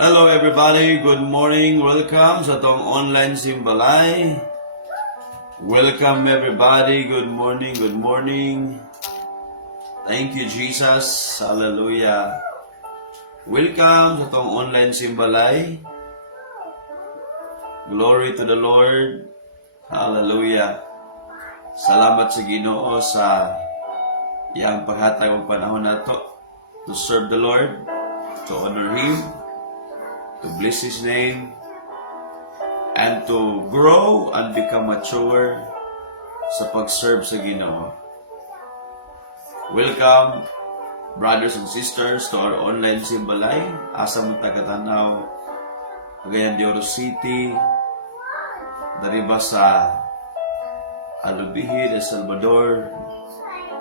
Hello everybody, good morning, welcome sa tong online simbalay. Welcome everybody, good morning, good morning. Thank you Jesus, hallelujah. Welcome sa tong online simbalay. Glory to the Lord, hallelujah. Salamat sa Ginoo sa iyang paghatag og panahon nato to serve the Lord, to honor Him, to bless His name, and to grow and become mature sa pag-serve sa Ginoo. Welcome, brothers and sisters, to our online simbalay. Asa mo tagatanaw, Cagayan de Oro City, dariba sa Alubihid, El Salvador,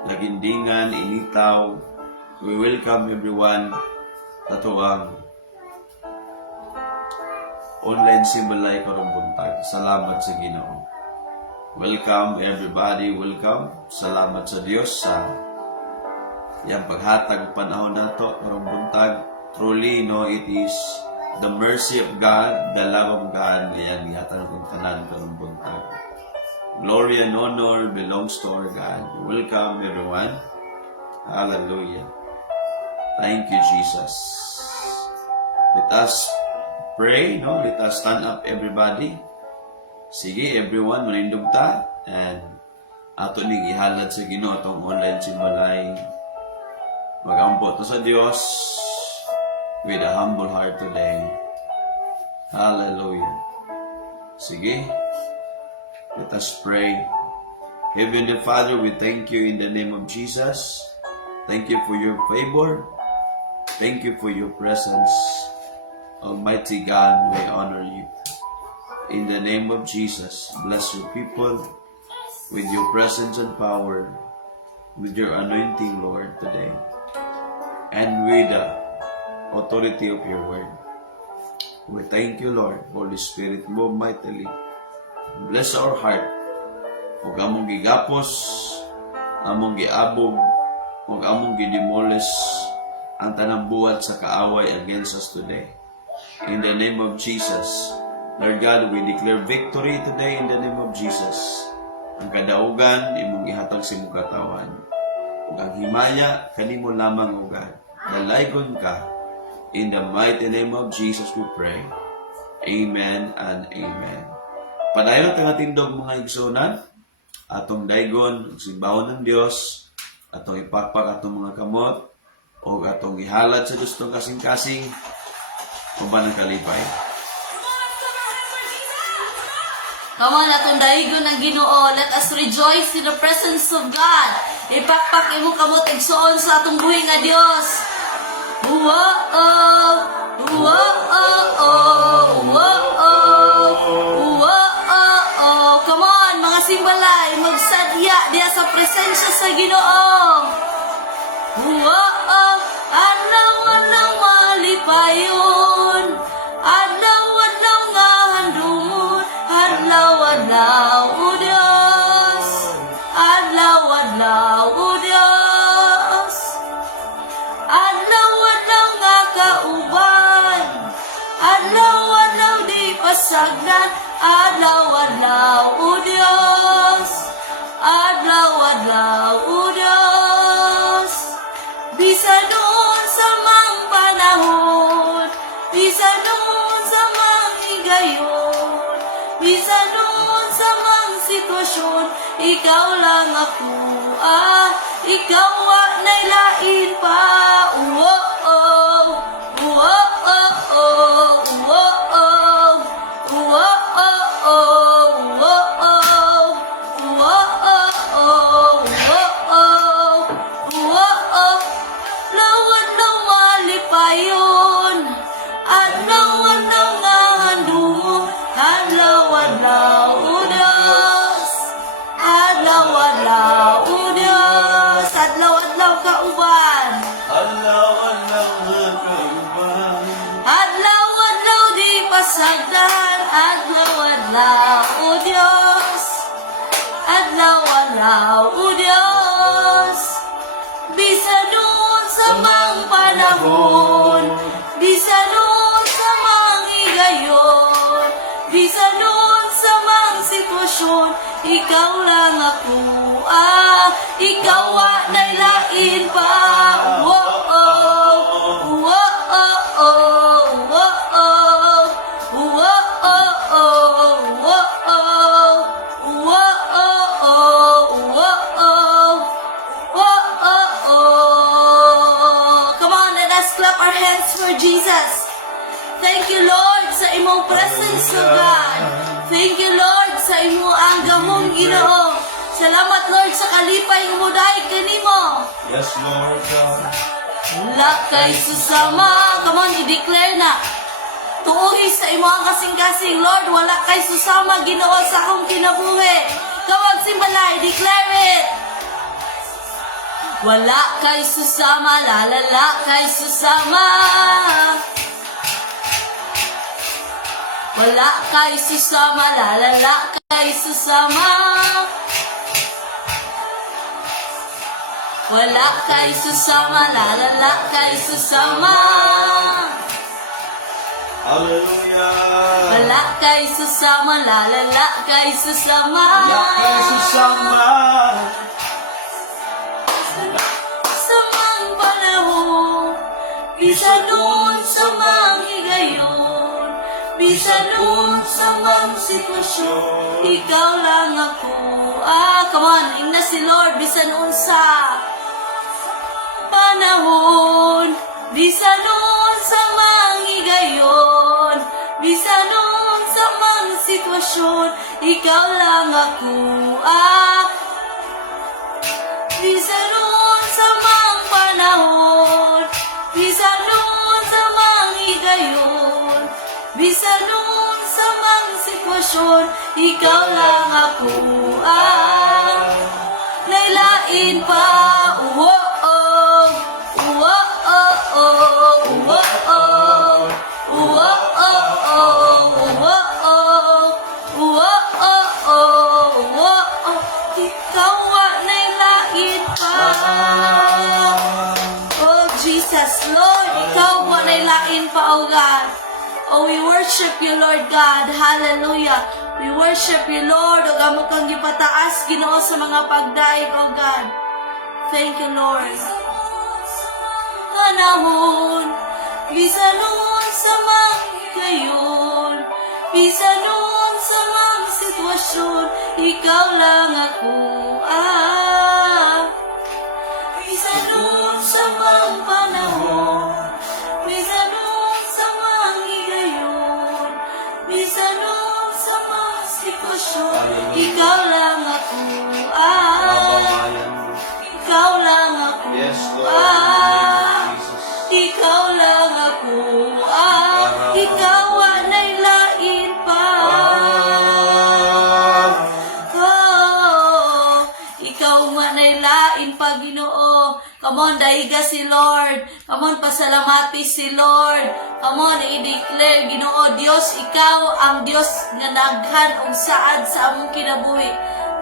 Lagindingan, Initaw. We welcome everyone sa tuwang online simbalay karong buntag. Salamat sa Ginoo. Welcome everybody, welcome. Salamat sa Dios sa iyang paghatag panahon nato karong buntag. Truly, it is the mercy of God, the love of God, iyang gihatag ng tanan karong buntag. Glory and honor belongs to our God. Welcome everyone. Hallelujah. Thank you, Jesus. Let us pray, Let us stand up, everybody. Sige, everyone, manindog ta. And ato ning ihalad sa Ginoo atong online simbalay. Magampo to sa Dios with a humble heart today. Hallelujah. Sige, let us pray. Heavenly Father, we thank you in the name of Jesus. Thank you for your favor. Thank you for your presence. Almighty God, we honor you. In the name of Jesus, bless your people with your presence and power, with your anointing, Lord, today, and with the authority of your word. We thank you, Lord. Holy Spirit, move mightily. Bless our heart. Huwag among gigapos, among giabog, huwag among gidimoles ang tanang buhat sa kaaway against us today. In the name of Jesus, Lord God, we declare victory today in the name of Jesus. Ang kadaugan, imong ihatag sa imong katawan. Ug ang himaya, kanimo lamang, O God. Dalaygon ka. In the mighty name of Jesus we pray. Amen and amen. Padayon ang tindog mga igsoon, atong daygon, simbahon ng Dios, atong ipakpak atong mga kamot, o atong ihalad sa Diyos tong kasing-kasing, uban ng kalipay. Come on, atong daigon ang Ginoo. Let us rejoice in the presence of God. Ipakpak imo kamot igsoon sa atong buhi nga Dios. Uwa-oh, uwa-oh, uwa-oh, uwa-oh. Come on, mga simbalay, magsadya diya sa presensya sa Ginoo. Uwa-oh, adlaw-adlaw malipayon. Adlaw-adlaw nga handumon. Adlaw-adlaw, O Diyos. Adlaw-adlaw, O Diyos. Adlaw-adlaw nga kauban. Adlaw-adlaw di pasagdan. Adlaw-adlaw, O Diyos. Adlaw-adlaw, O Diyos. Bisan noon sa mang panahon, bisan noon sa mang higayon, bisan noon sa mang sitwasyon, ikaw lang ako, ikaw na'y lain pa. Uwo-oh, uwo-oh, uwo-oh, uwo-oh, uwo-oh, uwo-oh, uwo-oh, uwo-oh. Lawan-law malipayon, adlaw-adlaw nga handumon, adlaw-adlaw, O Diyos. Adlaw-adlaw, O Diyos. Adlaw-adlaw kauban. Alaw-alaw na kauban. Adlaw-adlaw di pasagdan. Adlaw-adlaw, O Diyos. Adlaw-adlaw, O Diyos. Bisan noon sa mang panahon, bisan noon sa higayon. Bisan nun sa mang sitwasyon, ikaw lang ako, ikaw na'y lain pa. Whoa-oh, whoa-oh, whoa-oh, whoa-oh, whoa-oh, whoa-oh, whoa-oh, whoa-oh. Come on, let us clap our hands for Jesus. Thank you, Lord, sa imong presence, O God. Thank you, Lord, sa imong anggamong Ginoo. Salamat, Lord, sa kalipay nga muday kanimo. Yes, Lord God. Wala kay susama. Come on, i-declare na. Tuuhi sa imong kasing-kasing, Lord, wala kay susama Ginoo sa akong kinabuhi. Come on, simbalay, declare it. Wala kay susama, lalala kay susama. Wala kay susama, lalala kay susama. Wala kay susama, lalala kay susama. Hallelujah. Wala kay susama, lalala kay susama. Wala kay susama. Sa mang panahon, bisan nun sa mang higayon, bisan nun sa mang sitwasyon, ikaw lang ako. Come on, ingna si Lord, bisan unsa panahon, bisan nun sa mang higayon, bisan nun sa mang sitwasyon, ikaw lang ako. Bisan nun sa mang panahon, bisan nun sa mang higayon, bisan nun sa mang sitwasyon, ikaw lang ako. Nailain pa. Whoa-oh, whoa-oh, whoa-oh, whoa-oh, whoa-oh, whoa-oh, whoa-oh. Ikaw nailain pa. Oh Jesus, Lord, ikaw nailain pa, oh God. Oh, we worship you, Lord God. Hallelujah. We worship you, Lord. O gamo kang gipataas, Ginoo, sa mga pagdaig, oh God. Thank you, Lord. Panahon, bisan nun sa mga gayon, bisan nun sa mga sitwasyon, ikaw lang ako. Bisan nun sa mga panahon, bisan nun sa mga higayon, bisan nun sa mga sitwasyon, ikaw lang ako. Ikaw lang ako. Yes, Lord. In the name of Jesus. Ikaw lang ako. Ikaw na'y lain pa. Ikaw na'y lain pa, Ginoo. Come on, daiga si Lord. Come on, pasalamati si Lord. Come on, i-declare, Ginoo, Dios, ikaw ang Dios nga naghan og saad sa among kinabuhi.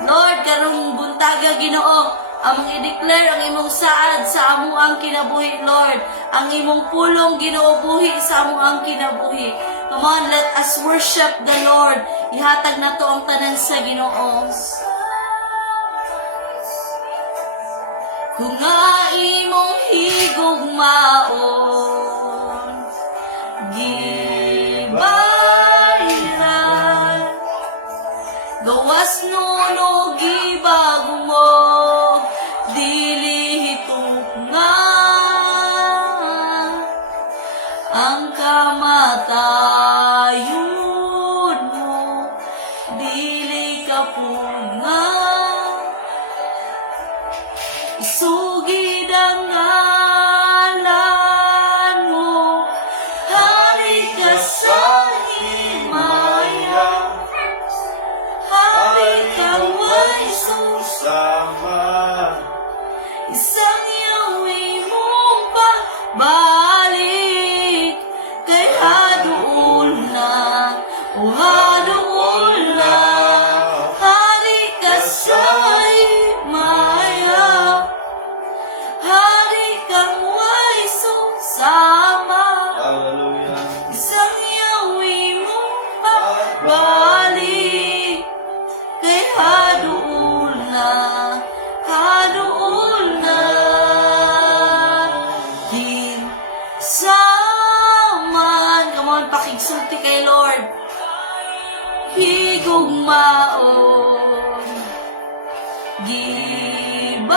Lord, karong buntaga, Ginoo, among i-declare ang imong saad sa amo ang kinabuhi, Lord. Ang imong pulong ginoobuhi sa amo ang kinabuhi. Come on, let us worship the Lord. Ihatag na to ang tanan sa Ginoo. Kung nga imong higugmaon, gibayran, gawas nuno gibago mo, dili hitok nga ang kamatayon mo, dili kapug nga isugid ang ngalan mo, hari ka sa himaya, hari ka way Susama. isang yawi mong pagbalik, kay haduol na, o haduol na, hari ka sa himaya, hari kang way susama, Hallelujah. isang yawi kasaman. Come on, pakigsulti kay Lord. Higugmaon. Gibayra.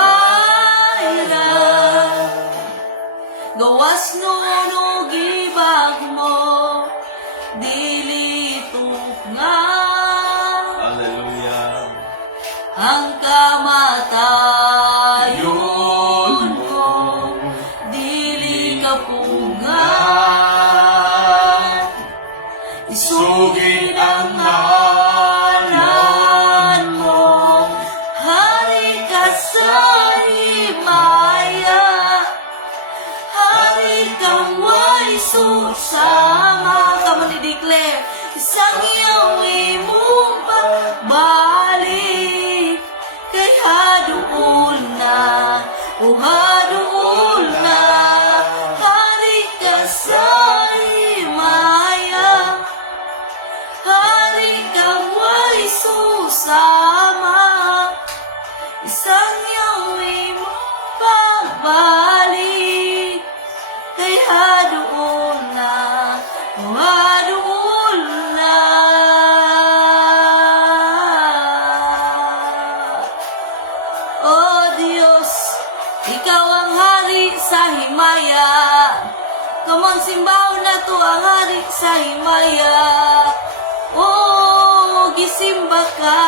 Gawas no gibag mo. Dilitok nga. Hallelujah. Ang kamatayon mo, dili ka pugan. Isugid ang ngalan mo, hari ka sa himaya, hari kang way susama. Come on, i-declare, isang yawi mong pagbalik. Kay haduol na, o haduol na, hari ka sa himaya, hari kang way susama, isang yawi mo pagbalik, kay haduol na, o haduol na. Oh Diyos, Ikaw ang hari sa himaya. Come on, simbaw na to ang hari sa himaya. Oh, gisimba ka.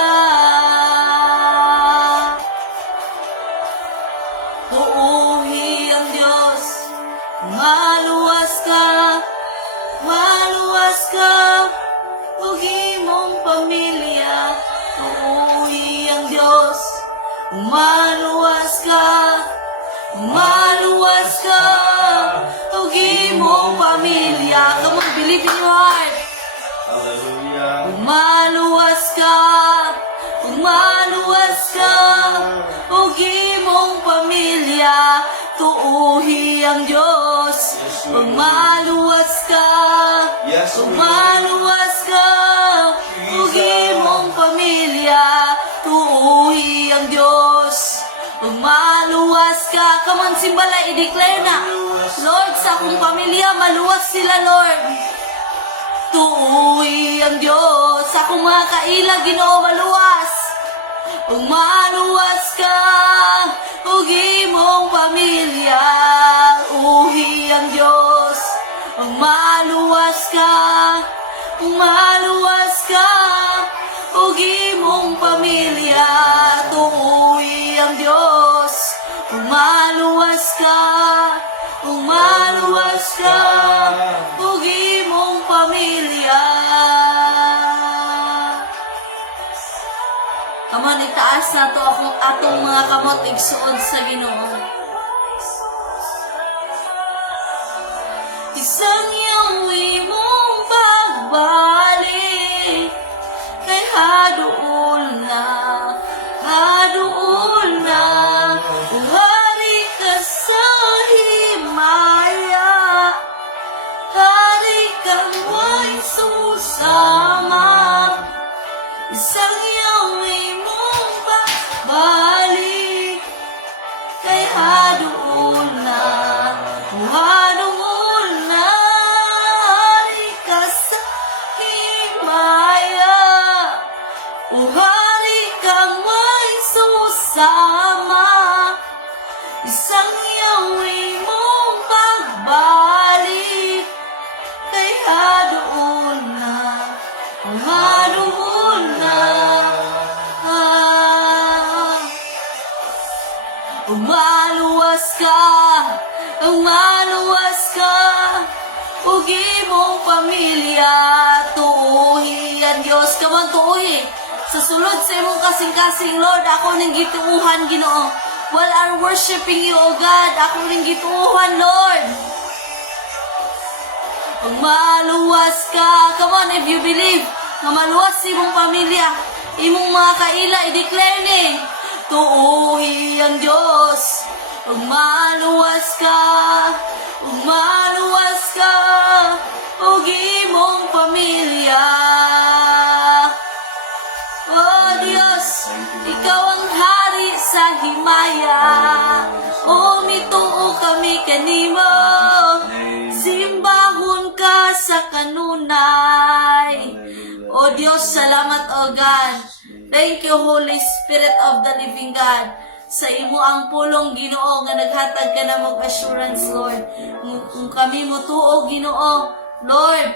Tuuhi ang Diyos, maluwas ka, maluwas ka. Huwag mong pamilya, tuuhi ang Diyos. Umaluwas ka, umaluwas ka, huwag mong pamilya. Come on, believe in your heart. Hallelujah. Umaluwas ka, umaluwas ka, huwag mong pamilya, tuuhi ang Diyos. Umaluwas ka, Yes, Lord. umaluwas ka, huwag mong pamilya, tuuhi ang Diyos. Umaluwas ka. Come on, simbala, i-declare na. Lord, sa akong pamilya, maluwas sila, Lord. Tuuhi ang Diyos. Sa akong mga kaila, Ginoo, maluwas. Umaluwas ka, huwag mong pamilya, uhi ang Diyos. Umaluwas ka, umaluwas ka, huwag mong pamilya, tuuhi ang Diyos. Umaluwas ka, umaluwas ka, huwag mong pamilya. Come on, itaas na to atong mga kamot igsuod sa Ginoo. Isang yawi mong pagbalik, kay haduol na, haduol na. Hari ka sa himaya, hari kang way susama. Isang yawi mong pagbalik, kay haduol na, haduol na. Hari ka sa himaya, hari kang may susama. Isang yawi mong pagbalik, kay haduol na, haduol na. Umaluwas ka, umaluwas ka, huwag mong pamilya, tuuhi ang Diyos. Come on, tuuhi. Sa sulod sa imong kasing-kasing, Lord, ako nang gituuhan, Ginoo. While I'm worshiping you, O God, ako nang gituuhan, Lord. Umaluwas ka. Come on, if you believe, na maluwas sa imong pamilya, imong mga kaila, i-declare ni, tuuhi ang Diyos. Umaluwas ka, umaluwas ka, huwag mong pamilya. Oh Diyos, Ikaw ang hari sa himaya. O nituo kami kanimo, kanunay. Hallelujah. O Diyos, salamat o God. Thank you, Holy Spirit of the living God. Sa imo ang pulong Ginoo nga naghatag ka na mag assurance, Lord. Kung kami mutuo, Ginoo, Lord,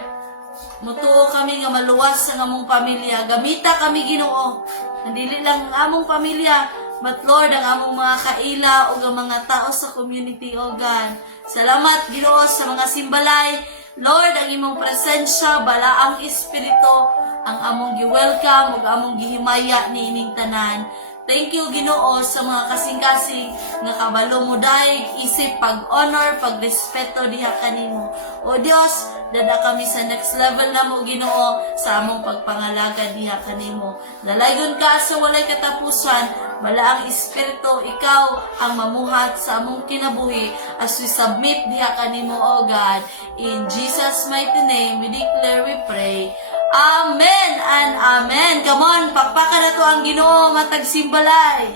mutuo kami nga maluwas sa among pamilya. Gamita kami, Ginoo. Hindi lang ang among pamilya, but Lord, ang among mga kaila o ang mga tao sa community, O God. Salamat, Ginoo, sa mga simbalay. Lord, ang imong presensya, balaang espiritu, ang among gi-welcome, ug among gihimaya ni ining tanan. Thank you, Ginoo, sa mga kasing-kasing nga kabalo mo daig isip pag-honor, pag-respeto diha kanimo. O Dios, dada kami sa next level na mo, Ginoo, sa among pagpangalaga diha kanimo. Lalaygon ka sa walay katapusan, balaang espiritu, ikaw ang mamuhat sa among kinabuhi as we submit diha kanimo, O God. In Jesus' mighty name, we declare, we pray. Amen and amen. Come on, pakpakan na to ang Ginoo matag simbalay.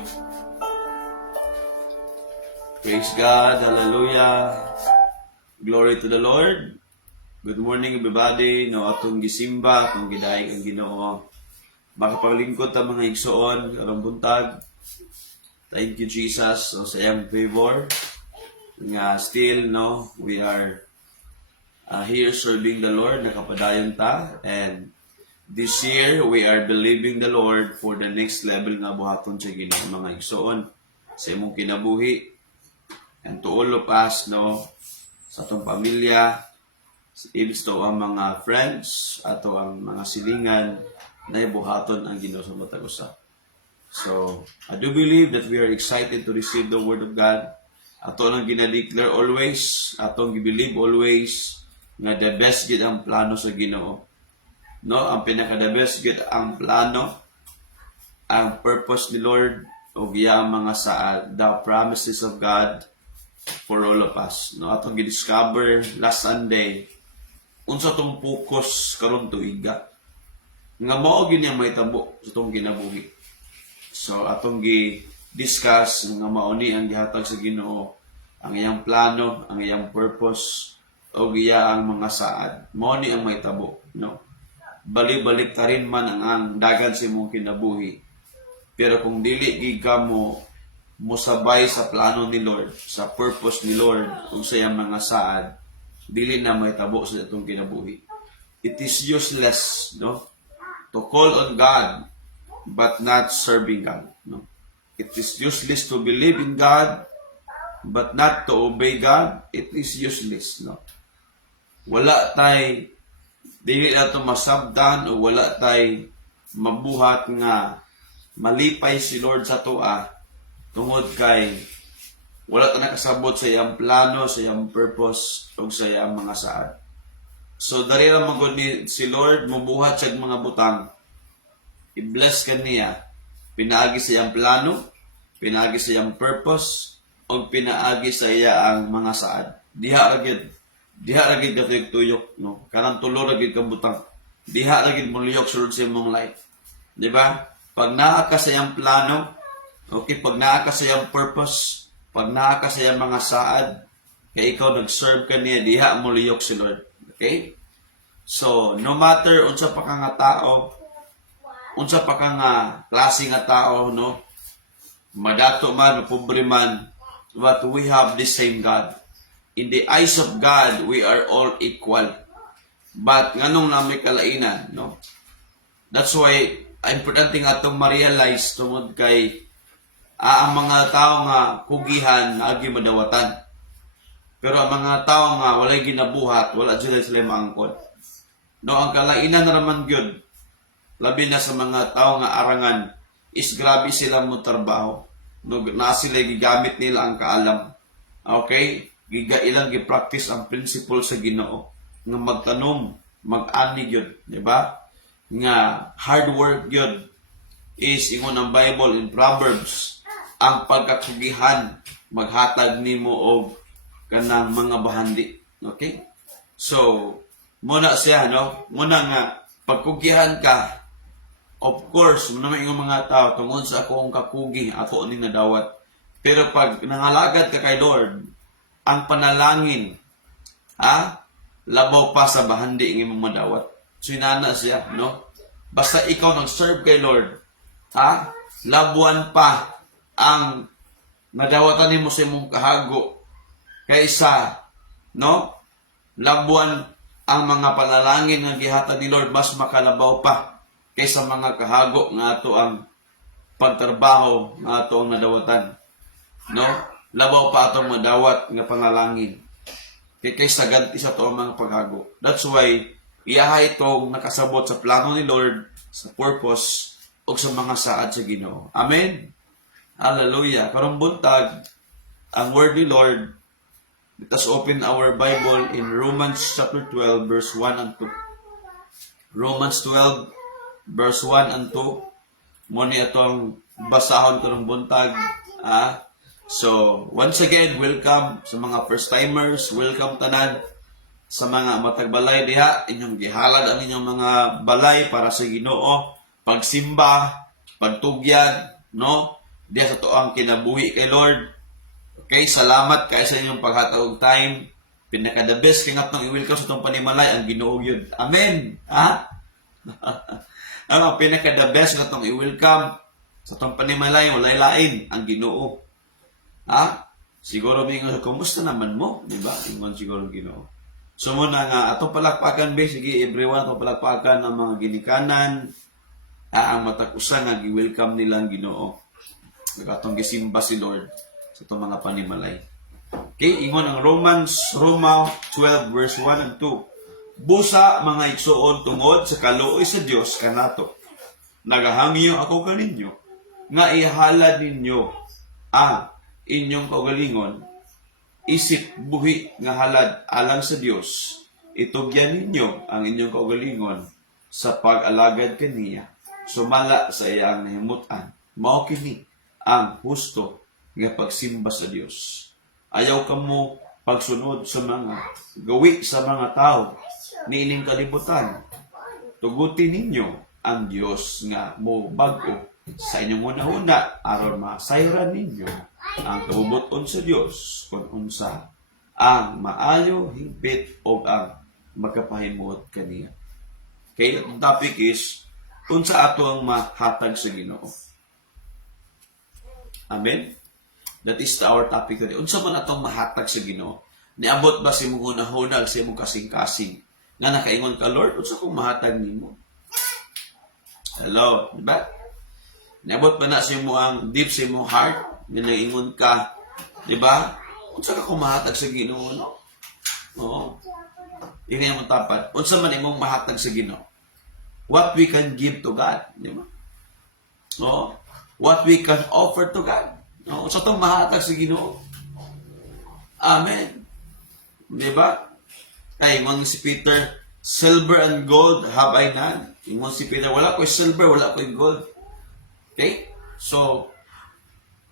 Praise God. Hallelujah. Glory to the Lord. Good morning, everybody. No, atong gisimba, atong gidayeg ang Ginoo. Makapaglingkod ta mga igsoon karong buntag. Thank you, Jesus, so sa iyang favor. Nga still, no, we are here serving the Lord, nakapadayon ta, and this year we are believing the Lord for the next level nga buhaton sa Ginoo mga igsoon sa imong kinabuhi, and to all of us, no, sa atong pamilya, ibig to ang mga friends, ato ang mga silingan na buhaton ang Ginoo sa matag usa. So I do believe that we are excited to receive the word of God. Ato nang ginadeclare always, atong gibelieve always nga the best gid ang plano sa Ginoo. No, ang pinaka the best gid ang plano, ang purpose ni Lord o giya ang mga saad, the promises of God for all of us. No, atong gidiscover last Sunday unsa tong focus karon tuiga. Nga mao gid ang mahitabo sa tong kinabuhi. So atong gi-discuss nga mao ni ang gihatag sa Ginoo, ang iyang plano, ang iyang purpose o giya ang mga saad. Mao ni ang mahitabo, no? Balik-balik ta rin man ang dagan sa imong kinabuhi. Pero kung dili gid ka mo sabay sa plano ni Lord, sa purpose ni Lord, ug sa iyang mga saad, dili na mahitabo sa atong kinabuhi. It is useless, no, to call on God but not serving God, no? It is useless to believe in God but not to obey God. It is useless, no? Wala tay dili nato masabdan o wala tay mabuhat nga malipay si Lord sa tua tungod kay wala ta nakasabot sa iyang plano, sa iyang purpose o sa iyang mga saad. So dari ra magud ni si Lord mubuhat sa mga butang, i-bless ka niya, pinaagi sa iyang plano, pinaagi sa iyang purpose o pinaagi sa iya ang mga saad. Diha ra gid ka tuyok, no, kanang tulo ra gid ka butang, diha ra gid mo liyok sulod sa imong life, di ba? Pag naa ka sa iyang plano, okay, pag naa ka sa iyang purpose, pag naa ka sa iyang mga saad, kay ikaw nag-serve ka niya, diha mo liyok si Lord. Okay? So, no matter unsa pa ka nga tao, unsa pa ka nga klase nga tao, no, madato man o pobre man, but we have the same God. In the eyes of God, we are all equal. But nganong namin kalainan, no? That's why importante nga itong ma-realize tungod kay ang mga tao nga kugihan agi madawatan. Pero ang mga tao nga walay ginabuhat, wala sila maangkon. No, ang kalainan naman gyud, labi na sa mga tao nga arangan, is grabe sila mo trabaho. No, na sila gigamit nila ang kaalam. Okay? Ilang gi-practice ang principle sa Ginoo nga magtanom, mag-ani gyud, di ba? Nga hard work gyud is ingon ang Bible in Proverbs, ang pagkakugihan maghatag nimo og kanang mga bahandi. Okay? So, muna siya, no? Muna nga pagkugihan ka, of course, muna may mga tao tungod sa akong kakugi, ako ni nadawat. Pero pag nangalagad ka kay Lord, ang panalangin, labaw pa sa bahandi ng imong madawat. So inana siya, no? Basta ikaw nag-serve kay Lord, ha? Labuan pa ang nadawatan nimo sa imong kahago kaysa, no? Labuan ang mga panalangin nga gihatag ni Lord, mas makalabaw pa kaysa mga kahago nga ato ang pagtrabaho nga ato ang nadawatan, no? Labaw pa atong madawat nga panalangin kaysa ganti sa to ang mga paghago. That's why iyaha itong nakasabot sa plano ni Lord, sa purpose o sa mga saad sa Ginoo. Amen. Hallelujah. Karong buntag ang word ni Lord. Let us open our Bible in Romans chapter 12 verse 1 and 2. Romans 12 verse 1 and 2. Mo ni atong basahon karong buntag. So, once again, welcome sa mga first-timers. Welcome tanan sa mga matagbalay diha. Inyong gihalad ang inyong mga balay para sa Ginoo. Pagsimba, pagtugyan, no? Diya sa to ang kinabuhi kay Lord. Okay, salamat kay sa inyong paghatag og time. Pinaka the best kay ngatong i-welcome sa tong panimalay ang Ginoo yun. Amen. Ano, pinaka the best ngatong i-welcome sa tong panimalay walay lain ang Ginoo. Siguro mingon, kumusta naman mo? Di ba? Ingon siguro Ginoo. So muna nga, atong palakpakan, sige everyone, atong palakpakan ng mga ginikanan, ang matakusan nga gi-welcome nila ang Ginoo. Atong gisimba si Lord sa itong mga panimalay. Okay, ingon ang Roma 12 verse 1 and 2. Busa mga igsuon tungod sa kaluoy sa Dios kanato. Nagahangyo ako kaninyo nga ihalad ninyo ang inyong kaugalingon, isip buhi nga halad alang sa Dios. Itugyan ninyo ang inyong kaugalingon sa pag-alagad kaniya. Sumala sa iyang nahimutan. Mao kini ang husto nga pagsimba sa Dios. Ayaw kamo pagsunod sa mga gawi sa mga tao niining kalibutan. Tugutin ninyo ang Dios nga mo bag-o sa inyong una-una aron masayran ninyo ang kabubuton sa Dios kung unsa ang maayo, higpit o ang magkapahimot kaniya. Okay, ang topic is unsa ato ang mahatag sa Ginoo. Amen. That is our topic today. Unsa man atong mahatag sa Ginoo? Niabot ba si mong hunahunag sa imong kasing-kasing nga nakaingon ka, Lord, unsa kong mahatag nimo? Hello, di ba? Niabot pa na sa imo ang deep sa imong heart, ninaingon ka, di ba? Unsa ka kong mahatag sa Ginoo, no? Oo. Ini ang tapat. Unsa man imong mahatag sa Ginoo? What we can give to God, di ba? Oo. What we can offer to God. No, sa itong mahatag sa Ginoo. Amen. Di ba? Kaya ingon si Peter, silver and gold have I none. Ingon si Peter, wala ko'y silver, wala ko'y gold. Okay? So,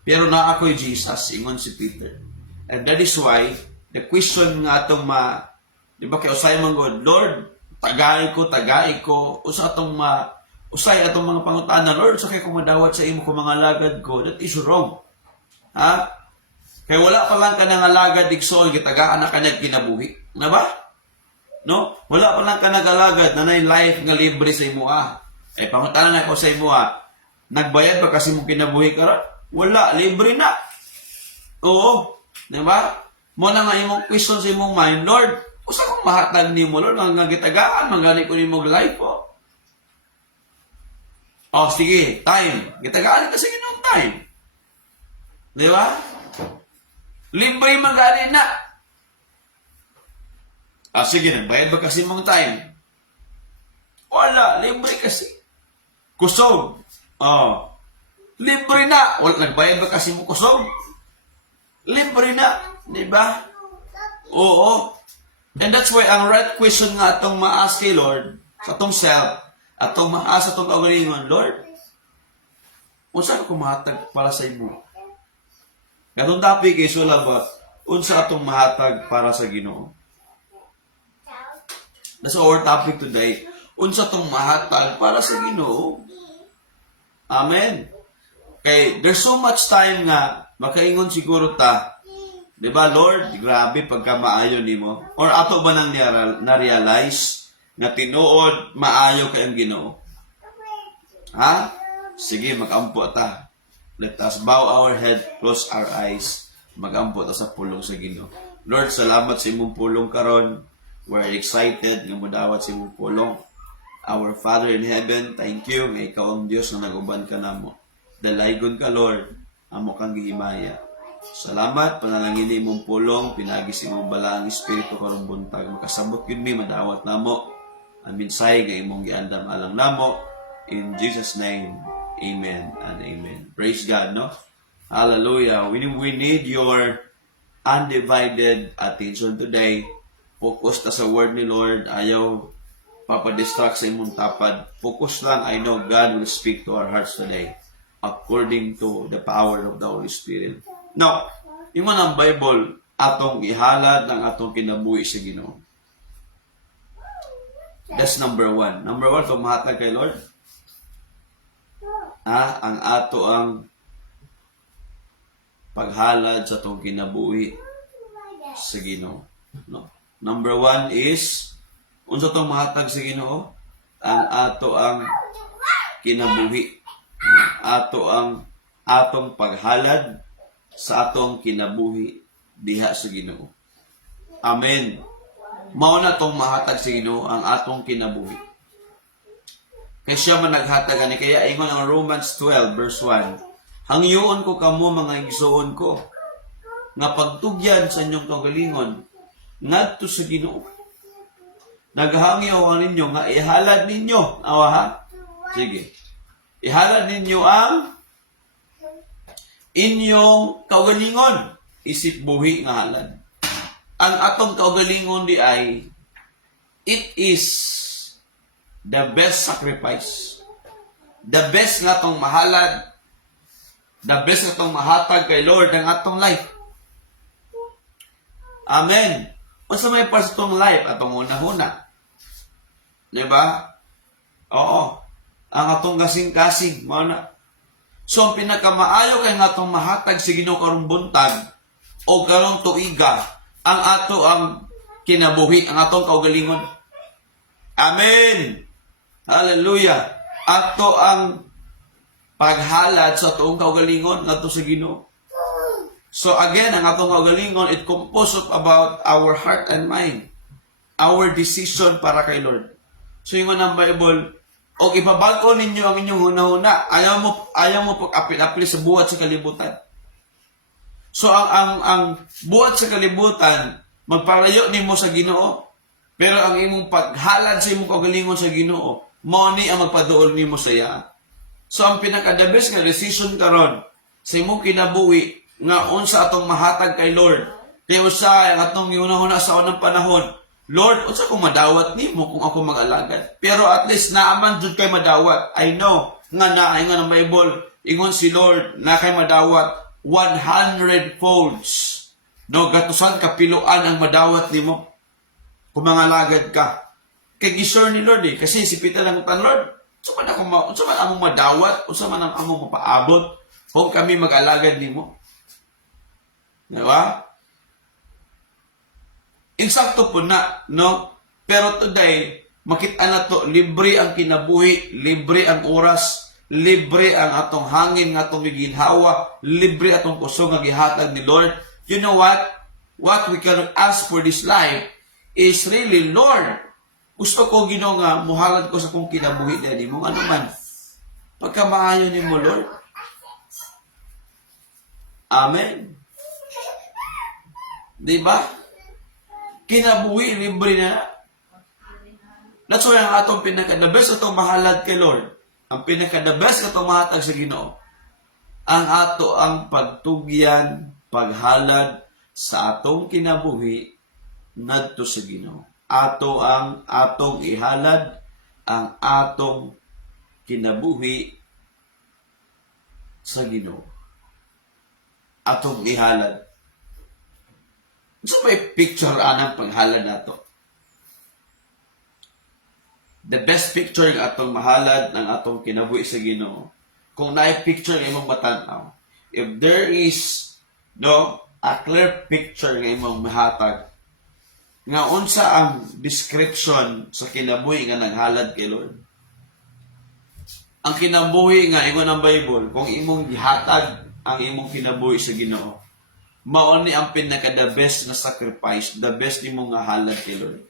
pero na ako'y Jesus, ingon si Peter. And that is why, the question nga itong di ba kay usay man God, Lord, tagay ko, usa atong usay atong mga pangutana, Lord, sa kay kumadawat sa imo ko mga lagad ko, that is wrong. Kaya wala pa lang ka ng alagad, igsoon, gitagaan na ka na kinabuhi. Na ba? No? Wala pa lang ka nag-alagad na life nga libre sa imo pangutana na ko sa imo nagbayad ba kasi mong kinabuhi ka ra? Wala, libre na. Oo. Di ba? Mo na nga imong question sa imong mind, Lord, usa kong mahatag nimo, Lord, nga gitagaan, mangani ko nimo life, sige, time. Gitagaan ka sa inyong time. Di ba? Libre magani na. Sige, nagbayad ba kasi mong time? Wala, libre kasi. Kusog. Libre na. Wala, nagbayad ba kasi mong kusog? Libre na. Di ba? Oo. And that's why ang right question nga itong ma-ask kay Lord, sa itong self, at itong ma-ask itong kaugalingon, Lord, unsa ko mahatag para sa imo? Katong topic is all about unsa atong mahatag para sa Ginoo. That's our topic today. Unsa atong mahatag para sa Ginoo. Amen. Okay, there's so much time nga makaingon siguro ta Di ba, Lord? Grabe pagka maayo nimo. Or ato ba nang na-realize na tinuod maayo kayong Ginoo? Ha? Sige, mag-ampo ta. Let us bow our head, close our eyes. Mag-ampo ta sa pulong sa Ginoo. Lord, salamat sa imong pulong karon. We're excited nga modawat sa imong pulong. Our Father in heaven, thank you nga ikaw ang Diyos na naguban ka namo. Dalaygon ka, Lord, amo kang gihimaya. Salamat, panalangin ni imong pulong, pinagis imong balaang espiritu karong buntag. Makasabot yun mi, madawat namo. Ang minsay nga imong giandam alang namo. In Jesus' name, amen and amen. Praise God, no? Hallelujah. We need your undivided attention today. Focus ta sa word ni Lord. Ayaw papadistract sa imong tapad. Focus lang. I know God will speak to our hearts today according to the power of the Holy Spirit. Now, yung mga Bible, atong ihalad ng atong kinabuhi sa Ginoo. That's number 1. Number 1, tumahatag kay Lord. Ang ato ang paghalad sa atong kinabuhi sa Ginoo. No. Number 1 is, unsa tong mahatag sa Ginoo? Ang ato ang kinabuhi. Ato ang atong paghalad sa atong kinabuhi diha sa Ginoo. Amen. Mao na tong mahatag sa Ginoo ang atong kinabuhi. Kaya siya man naghatag ani kaya ingon ang Romans 12 verse 1. Hangyoon ko kamo mga igsoon ko nga pagtugyan sa inyong kaugalingon ngadto sa Ginoo. Naghangyo ako ninyo nga ihalad ninyo. Awa ha? Sige. Ihalad ninyo ang inyong kaugalingon. Isip buhi nga halad. Ang atong kaugalingon di ay, it is the best sacrifice. The best nga atong mahalad. The best nga atong mahatag kay Lord ang atong life. Amen. Unsa may para sa atong life? Atong una-una. Diba? Oo. Ang atong kasing-kasing. Mana? So, ang pinakamaayo kay nga atong mahatag sa Ginoo karong buntag o karong tuiga, ang ato ang kinabuhi, ang atong kaugalingon. Amen! Hallelujah! Ato ang paghalad sa atong kaugalingon ngadto sa Ginoo. So again, ang atong kaugalingon, it composed about our heart and mind. Our decision para kay Lord. So yung ng Bible, o ipabalko ninyo ang inyong huna-huna. Ayaw mo pag-apil-apil sa buhat sa kalibutan. So ang buhat sa kalibutan, magpalayo nimo sa Ginoo. Pero ang imong paghalad sa imong kaugalingon sa Ginoo, mao ni ang magpaduol nimo sa iya. So ang pinaka-the best nga decision karon sa imong kinabuhi nga unsa atong mahatag kay Lord. Kaya usa ang atong giuna-una sa unang panahon, Lord, unsa ko madawat nimo kung ako mag-alagad? Pero at least naaman jud kay madawat. I know nga naingon ang Bible, ingon si Lord na kay madawat 100 folds. No, gatusan kapiluan ang madawat nimo kung mangalagad ka. Kay gisure ni Lord kasi sipitan lang tan Lord. Unsa man among madawat, unsa man ang among mapaabot kung kami mag-alagad nimo. Diba? Insakto po na, no? Pero today, makita na to, libre ang kinabuhi, libre ang oras, libre ang atong hangin nga atong giginhawa, libre atong puso nga gihatag ni Lord. You know what? What we cannot ask for this life is really, Lord, gusto ko Ginoo nga muhalad ko sa kong kinabuhi dali mo ano man. Pagka maayo nimo Lord. Amen. Diba? Kinabuhi, libre na. That's why ang atong pinaka-the best atong mahalad kay Lord. Ang pinaka-the best atong mahatag sa Ginoo. Ang ato ang pagtugyan, paghalad sa atong kinabuhi ngadto sa Ginoo. Ato ang atong ihalad ang atong kinabuhi sa Ginoo. Atong ihalad. So may picture anang paghalad nato. The best picture ng atong mahalad ng atong kinabuhi sa Ginoo. Kung naay picture imong matanaw, if there is a clear picture nga imong mahatag nga unsa ang description sa kinabuhi nga naghalad kay Lord. Ang kinabuhi nga ingon ang Bible, kung imong gihatag ang imong kinabuhi sa Ginoo, mao ni ang pinaka the best na sacrifice, the best nimo nga halad kay Lord.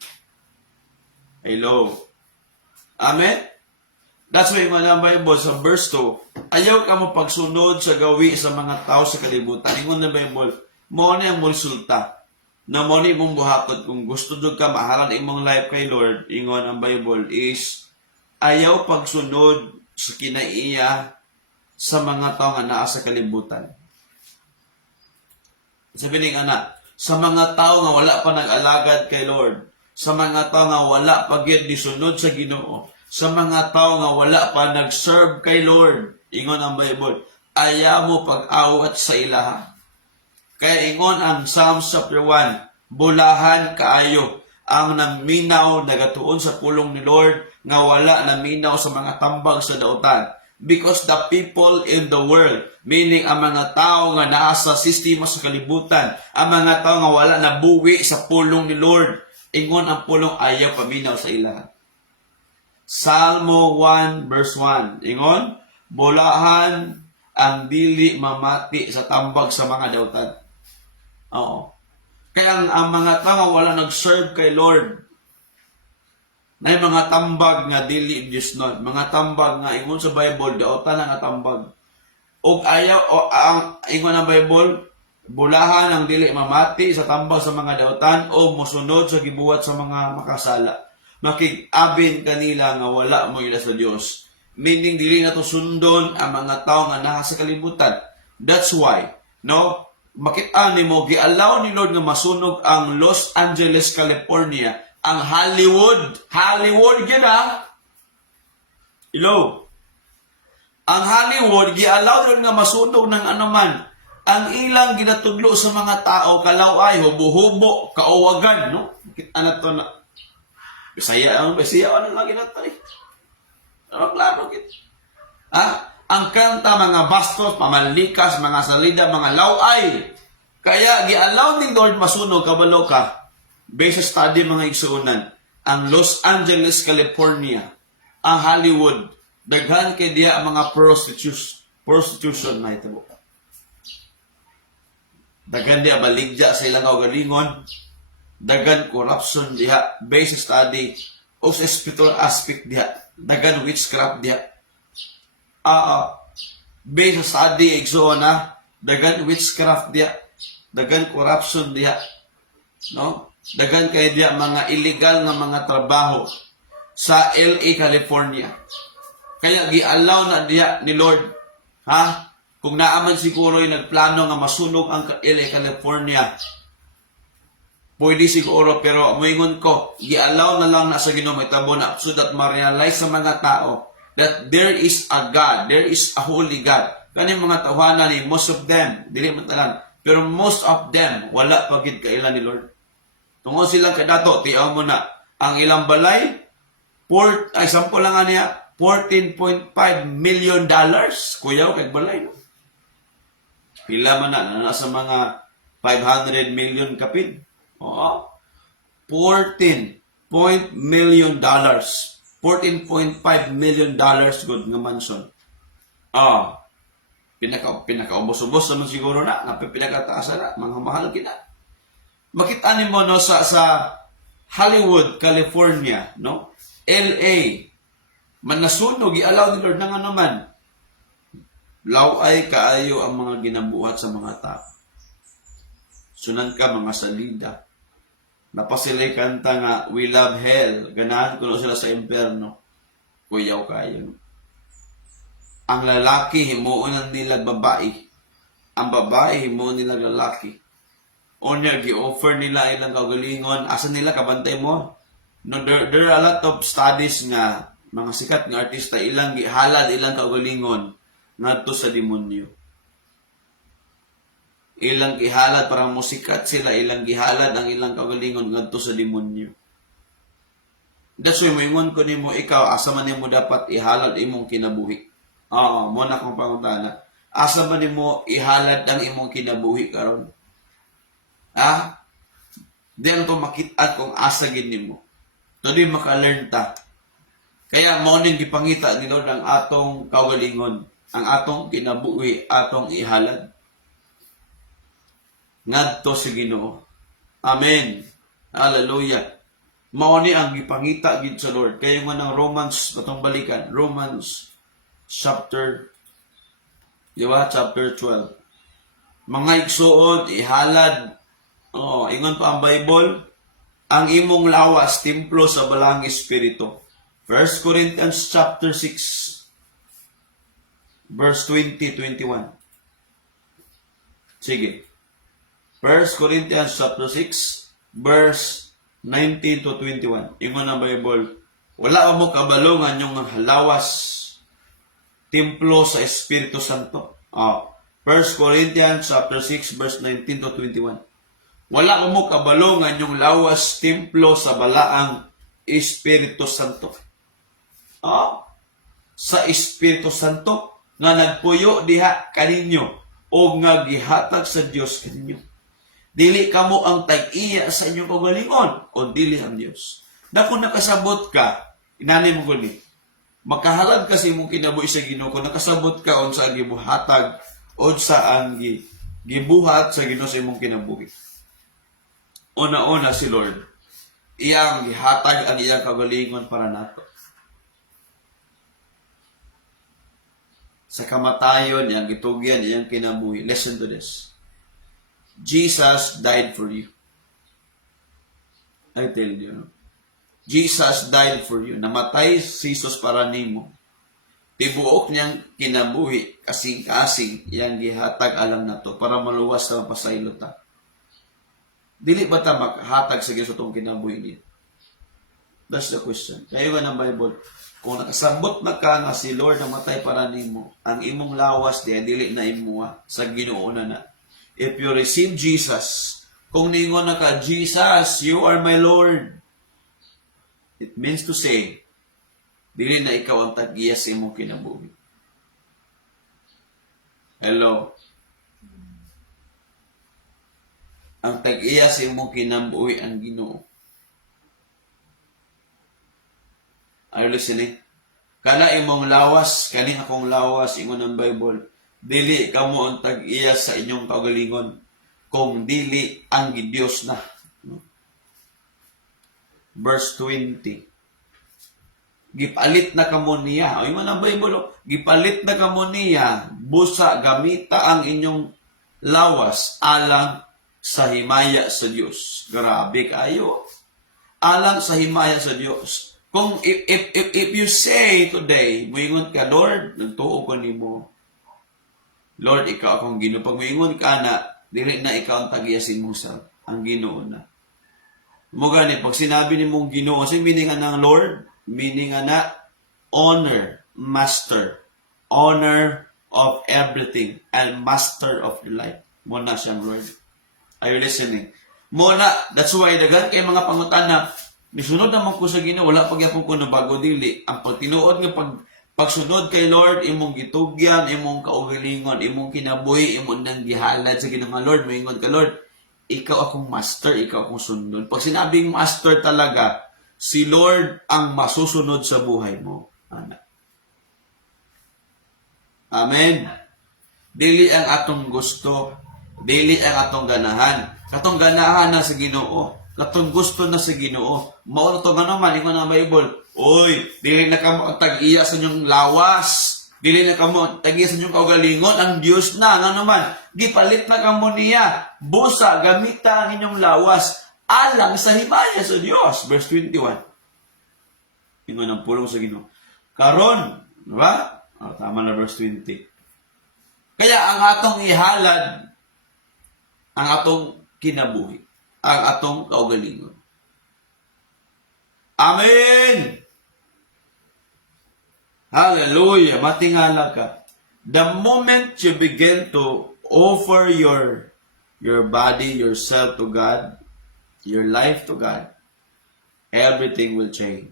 Hello. Amen. That's why ingon ang Bible sa verse 2, ayaw ka mo pagsunod sa gawi sa mga tao sa kalibutan. Ingon ang Bible, mao ni ang resulta na mao ni imong buhaton kung gusto jud ka mahalad imong life kay Lord. Ingon ang Bible is ayaw pagsunod sa kinaiya sa mga tao nga naa sa kalibutan. Sabi nga na, sa mga tao nga wala pa nag-alagad kay Lord, sa mga tao nga wala pa gyud disunod sa Ginoo, sa mga tao nga wala pa nag-serve kay Lord, ingon ang Bible, ayaw mo pag-awat sa ilaha. Kaya ingon ang Psalms chapter 1, bulahan kaayo ang naminaw nagatuon sa pulong ni Lord nga wala naminaw sa mga tambag sa dautan. Because the people in the world, meaning ang mga tao nga naa sa sistema sa kalibutan, ang mga tao nga wala nabuwi sa pulong ni Lord, ingon ang pulong ayaw paminaw sa ilaha. Salmo 1 verse 1, ingon, bulahan ang dili mamati sa tambag sa mga dautan. Oo. Kaya ang mga tao wala nag-serve kay Lord, na mga tambag nga dili Diyos nun. Mga tambag nga ingon sa Bible, dautan nga tambag. O ayaw, o ang ingon ng Bible, bulahan ang dili mamati sa tambag sa mga dautan o musunod sa gibuhat sa mga makasala. Makig-abin kanila nga wala mo ila sa Dios. Meaning dili na to sundon ang mga tao nga naa sa kalibutan. That's why, no? Makita nimo gi-allow ni Lord nga masunog ang Los Angeles, California, ang Hollywood gyud ha. Hello. Ang Hollywood gi-allow Lord nga masunog ng anuman. Ang ilang ginatudlo sa mga tao kalaway, hubo-hubo, kauwagan, no? Kita na to na Bisaya ano lang ginatay. Ano klaro gid. Ang kanta mga bastos, pamalikas, mga salida, mga laway. Kaya gi-allow ni Lord masunog kabalo ka. Based sa study mga igsuunan, ang Los Angeles, California, ang Hollywood, daghan kay diha ang mga prostitution na hitabo. Daghan diha baligya sa ilang kaugalingon, daghan corruption diha based sa study o sa spiritual aspect diha, daghan witchcraft diha. Based sa study igsuuna, daghan witchcraft diha, daghan corruption diha, no? Daghan kay diya mga illegal nga mga trabaho sa LA, California. Kaya gi-allow na diya ni Lord, ha? Kung naaman siguro yung nagplano nga masunog ang LA, California, pwede siguro, pero moingon ko, gi-allow na lang na sa Ginoo itabo na so that ma-realize sa mga tao that there is a God, there is a holy God. Kani mga tawhana ni most of them, dili man tanan, pero most of them wala pa gid kailan ni Lord. Tungod silang kadato, tiyaw mo na, ang ilang balay, sample lang nga niya, $14.5 million. Kuyaw kay balay, no? Pila man na, nasa mga 500 million kapin. Oo. $14.5 million. $14.5 million good nga mansion. Pinaka-ubos-ubos naman siguro na, pinakataas na, mga mahal kita. Makita nimo no sa Hollywood, California, no? LA. Man nasunog i-allow ni Lord nang ano man. Laway kaayo ang mga ginabuhat sa mga tao. Sunan ka mga salida. Napasilay kanta nga we love hell. Ganahan kuno sila sa impyerno. Kuyaw kayo. No? Ang lalaki himuon nila babae. Ang babae himuon nila lalaki. Onya gi-offer nila ilang kaugalingon, asa nila kabantay mo? No, there are a lot of studies nga mga sikat nga artista ilang gihalad ilang kaugalingon ngadto sa demonyo. Ilang gihalad para musikat sila, ilang gihalad ang ilang kaugalingon ngadto sa demonyo. That's why moingon ko nimo ikaw asa man nimo dapat ihalad imong kinabuhi. Mo na kong pangutana. Asa man nimo ihalad ang imong kinabuhi karon? Ha? Di ang ito makita kung asa gini mo. Ito di maka-learn ta. Kaya mo ning gipangita ni Lord ang atong kaugalingon, ang atong kinabuhi, atong ihalad. Ngadto sa Ginoo. Amen. Hallelujah. Mao ni ang gipangita gid sa Lord. Kaya mo ng Romans, patong balikan, Romans chapter 12. Mga igsuon, ihalad. Ingon pa ang Bible, ang imong lawas, templo sa balang espiritu. 1 Corinthians chapter 6, verse 20-21. Sige. 1 Corinthians chapter 6, verse 19-21. Ingon ang Bible, wala mo kabalongan yung lawas, templo sa Espiritu Santo. 1 Corinthians chapter 6, verse 19-21. Wala mo kabalongan yung lawas, templo sa balaang Espiritu Santo. Sa Espiritu Santo nga nagpuyo diha kaninyo o nga gihatag sa Dios kaninyo. Dili kamo ang tag-iya sa inyong kaugalingon, o dili ang Dios. Kung nakasabot ka, inanay mo guni, makahalad kasi mong kinabuhi sa Ginoo kung nakasabot ka on sa gibuhatag o sa ang gibuhat sa Ginoo sa imong kinabuhi. Una-una si Lord, iyang gihatag ang iyang kaugalingon para nato. Sa kamatayon, iyang gitugyan, iyang kinabuhi. Listen to this. Jesus died for you. I tell you. Jesus died for you. Namatay si Jesus para nimo. Tibuok niyang kinabuhi, kasing-kasing, iyang gihatag alam na to para maluwas na mapasaylo ta. Dili ba ta maghatag sa Ginoo itong kinabuhi niya? That's the question. Kaya nga ng Bible, kung nakasabot na ka nga si Lord namatay para nimo, ang imong lawas diya dili na imuha sa Ginoo na. If you receive Jesus, kung ningon na ka, Jesus, you are my Lord. It means to say, dili na ikaw ang tag-iya sa imong kinabuhi. Hello? Ang tag-iya sa imong kinabuhi ang Ginoo. Are you listening? Kana imong lawas, kani akong lawas, ingon ang Bible, dili kamo ang tag-iya sa inyong kaugalingon, kung dili ang Dios na. Verse 20. Gipalit na kamo niya. O ingon ang Bible, gipalit na kamo niya, busa gamita ang inyong lawas alang sa himaya sa Dios. Grabe kayo. Alang sa himaya sa Dios. Kung if you say today, muingon ka, Lord, nagtuo ko nimo. Lord, ikaw akong Ginoo. Pag muingon ka na, dili na ikaw ang tagiyasin mo sa ang Ginoo na. Mo gani pag sinabi ni mong Ginoo, sa meaning ng Lord, meaning na honor, master, honor of everything, and master of the life. Mo na siyang Lord. Are you listening? Mo na, that's why dagan kay mga pangutana, nisunod naman ko sa Ginoo, wala pagyapon ko na bago dili. Ang pagtinuod nga pagsunod kay Lord, imong gitugyan, imong kaugalingon, imong kinabuhi, imong nang gihalad sa Ginoo nga Lord, moingon ka Lord, ikaw akong master, ikaw akong sunod. Pag sinabing master talaga, si Lord ang masusunod sa buhay mo. Amen. Dili ang atong gusto, dili ang atong ganahan. Katong ganahan na sa Ginoo. Katong gusto na sa Ginoo. Mao to ngano man ingon ang Bible. Oy, dili na kamo ang tag-iya sa inyong lawas. Dili na kamo ang tag-iya sa inyong kaugalingon, ang Dios na ngano man. Gipalit na kamo niya. Busa gamita ang inyong lawas alang sa himaya sa Dios. Verse 21. Ingon ang pulong sa Ginoo. Karon, di ba? Tama na verse 20. Kaya ang atong ihalad, ang atong kinabuhi, ang atong kaugalingon. Amen! Hallelujah! Matingala ka. The moment you begin to offer your body, yourself to God, your life to God, everything will change.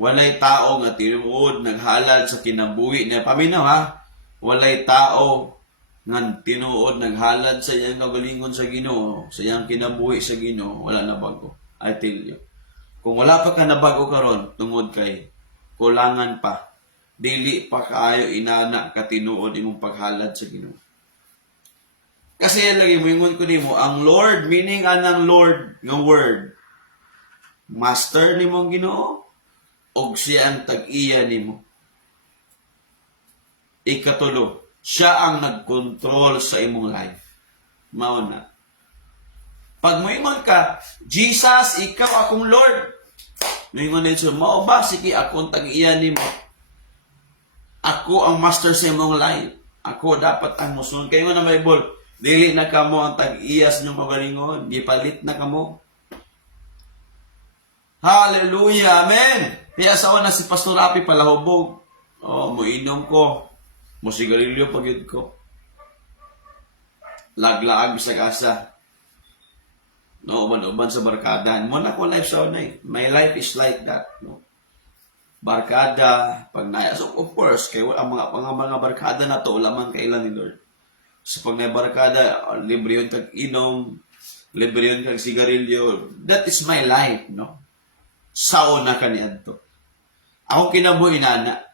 Walay tao nga tinuod, naghalad sa kinabuhi niya. Paminaw ha? Walay tao nga tinuod, naghalad sa iyang kagalingon sa Ginoo, sa iyang kinabuhi sa Ginoo, wala na bago. I tell you. Kung wala pa ka na bago karon, tungod kay kulangan pa. Dili pa kaayo inana ka tinuod imong paghalad sa Ginoo. Kasi lagi mo ingon ko nimo, ang Lord, meaning anang Lord nga word, master nimong Ginoo, og siya ang tag-iya nimo. Ikatulo, siya ang nag-control sa imong life. Mao na. Pag moingon ka, Jesus, ikaw akong Lord. Moingon na siya, mao ba? Sige, akong tag-iya nimo. Ako ang master sa imong life. Ako dapat ang musunod. Kayo na Bible, dili na kamo ang tag-iyas ng pagalingon. Gipalit na kamo. Hallelujah! Amen! Kaya sa na si Pastor Rapi palahubog. Oh, moinom ko. Musigarilyo pag yun ko. Laglaag sa kasa. No, uban-uban sa barkada. Muna ko life sa unay. My life is like that. No? Barkada, pag naya. So, of course, kayo, ang mga barkada na to, ulaman kailan ni Lord. So, pag naya barkada, libre yun kag inom, libre yun kag sigarilyo. That is my life, no? Sao na kaniad to. Ako kinabuhi na.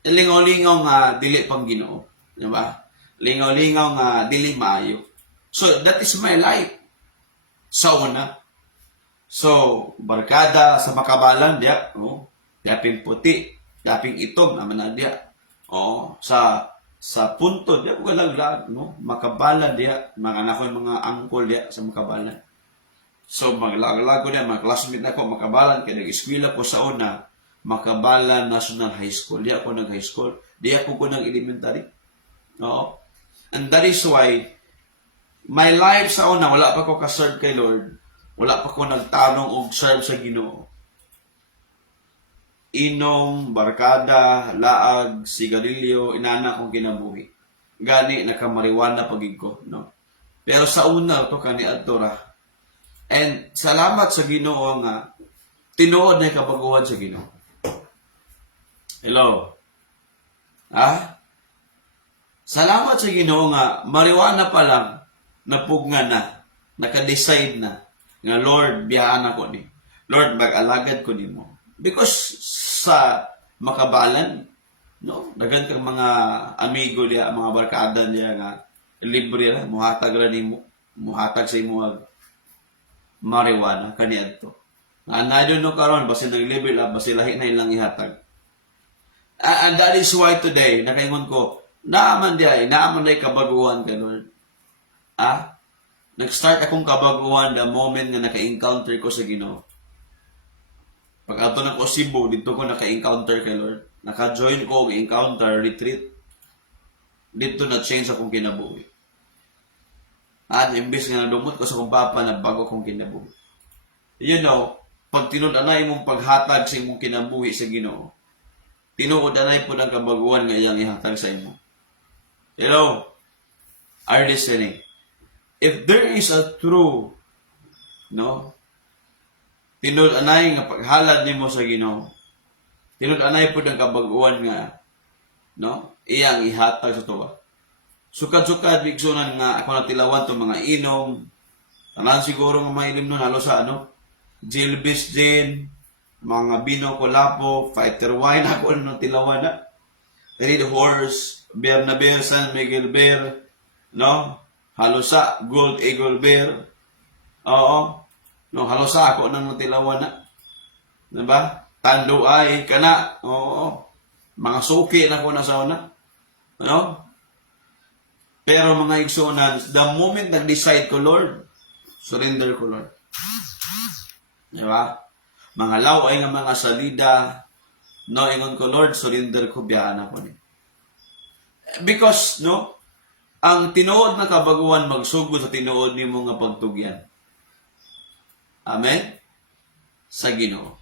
Lingaw-lingaw nga dili pang Ginoo, di ba? Lingaw-lingaw nga dili maayo. So that is my life. Sa una. So barkada sa makabalan diya, oh, daping puti, daping itom naman na diya. Oh, sa punto diya ko galaglag, no? Makabalan diya, mga anak ko mga angkol diya sa makabalan. So maglaglag ko diya, mga classmate na ko makabalan kay nag-eskwela ko sa una. Makabalan National High School. Di ako nag-high school. Di ako ko nag-elementary. No? And that is why, my life sa una, wala pa ko ka-serve kay Lord. Wala pa ko nagtanong og serve sa Ginoo. Inom, barkada, laag, sigarilyo, inana kong kinabuhi. Gani, nakamariwana pagig ko. No? Pero sa una, to kani adtora. And salamat sa Ginoo nga, tinuod na kabaguhan sa Ginoo. Hello. Salamat sa Ginoo nga mariwana pa lang napugna na, naka-decide na nga Lord, biyaan ako ni. Lord, mag-alagad ko nimo. Because sa makabalan, no, dagan kang mga amigo niya, mga barkada niya nga libre na, muhatag ra nimo, muhatag sa imo mariwana kaniadto. Anado no karon basi nag-level up, basi lahi na ilang ihatag. And that is why today, nakaingon ko, naaman day kabaguhan ka, Lord. Nag-start akong kabaguhan the moment na naka-encounter ko sa Ginoo. Pag ato na ko Cebu, dito ko naka-encounter kay Lord. Naka-join ko og encounter retreat. Dito na change akong kinabuhi. Imbes nga nadumot ko sa kong papa na bago akong kinabuhi. You know, pag tinud-anay mong paghatag sa imong kinabuhi sa Ginoo, tinuod-anay po ng kabaguhan nga iyang ihatag sa imo. Hello? Are you listening? If there is a true, no, tinud-anay nga paghalad nimo sa Ginoo, tinud-anay po ng kabaguhan nga, no, iyang ihatag sa tuwa. Sukad-sukad, bigsunan nga ako natilawan itong mga inom, tanan siguro nga mga ilim nun, halos sa Gilbis din, mga Bino Colapo, Fighter Wine, ako nung tilawan na. Red Horse, Beer na Beer, San Miguel Beer, no? Halusa, Gold Eagle Beer. Oo. No, halusa ako nung tilawan na. Diba? Tando ay, kana. Oo. Mga suki na ko na sa una. No? Pero mga igsunan, the moment nag-decide ko, Lord, surrender ko, Lord. Diba? Mga laway nga mga salida, no, ingon ko, Lord, surrender ko, biyahan ako ni. Because, no, ang tinuod na kabaguhan magsugod sa tinuod ni mga pagtugyan. Amen? Sa Ginoo.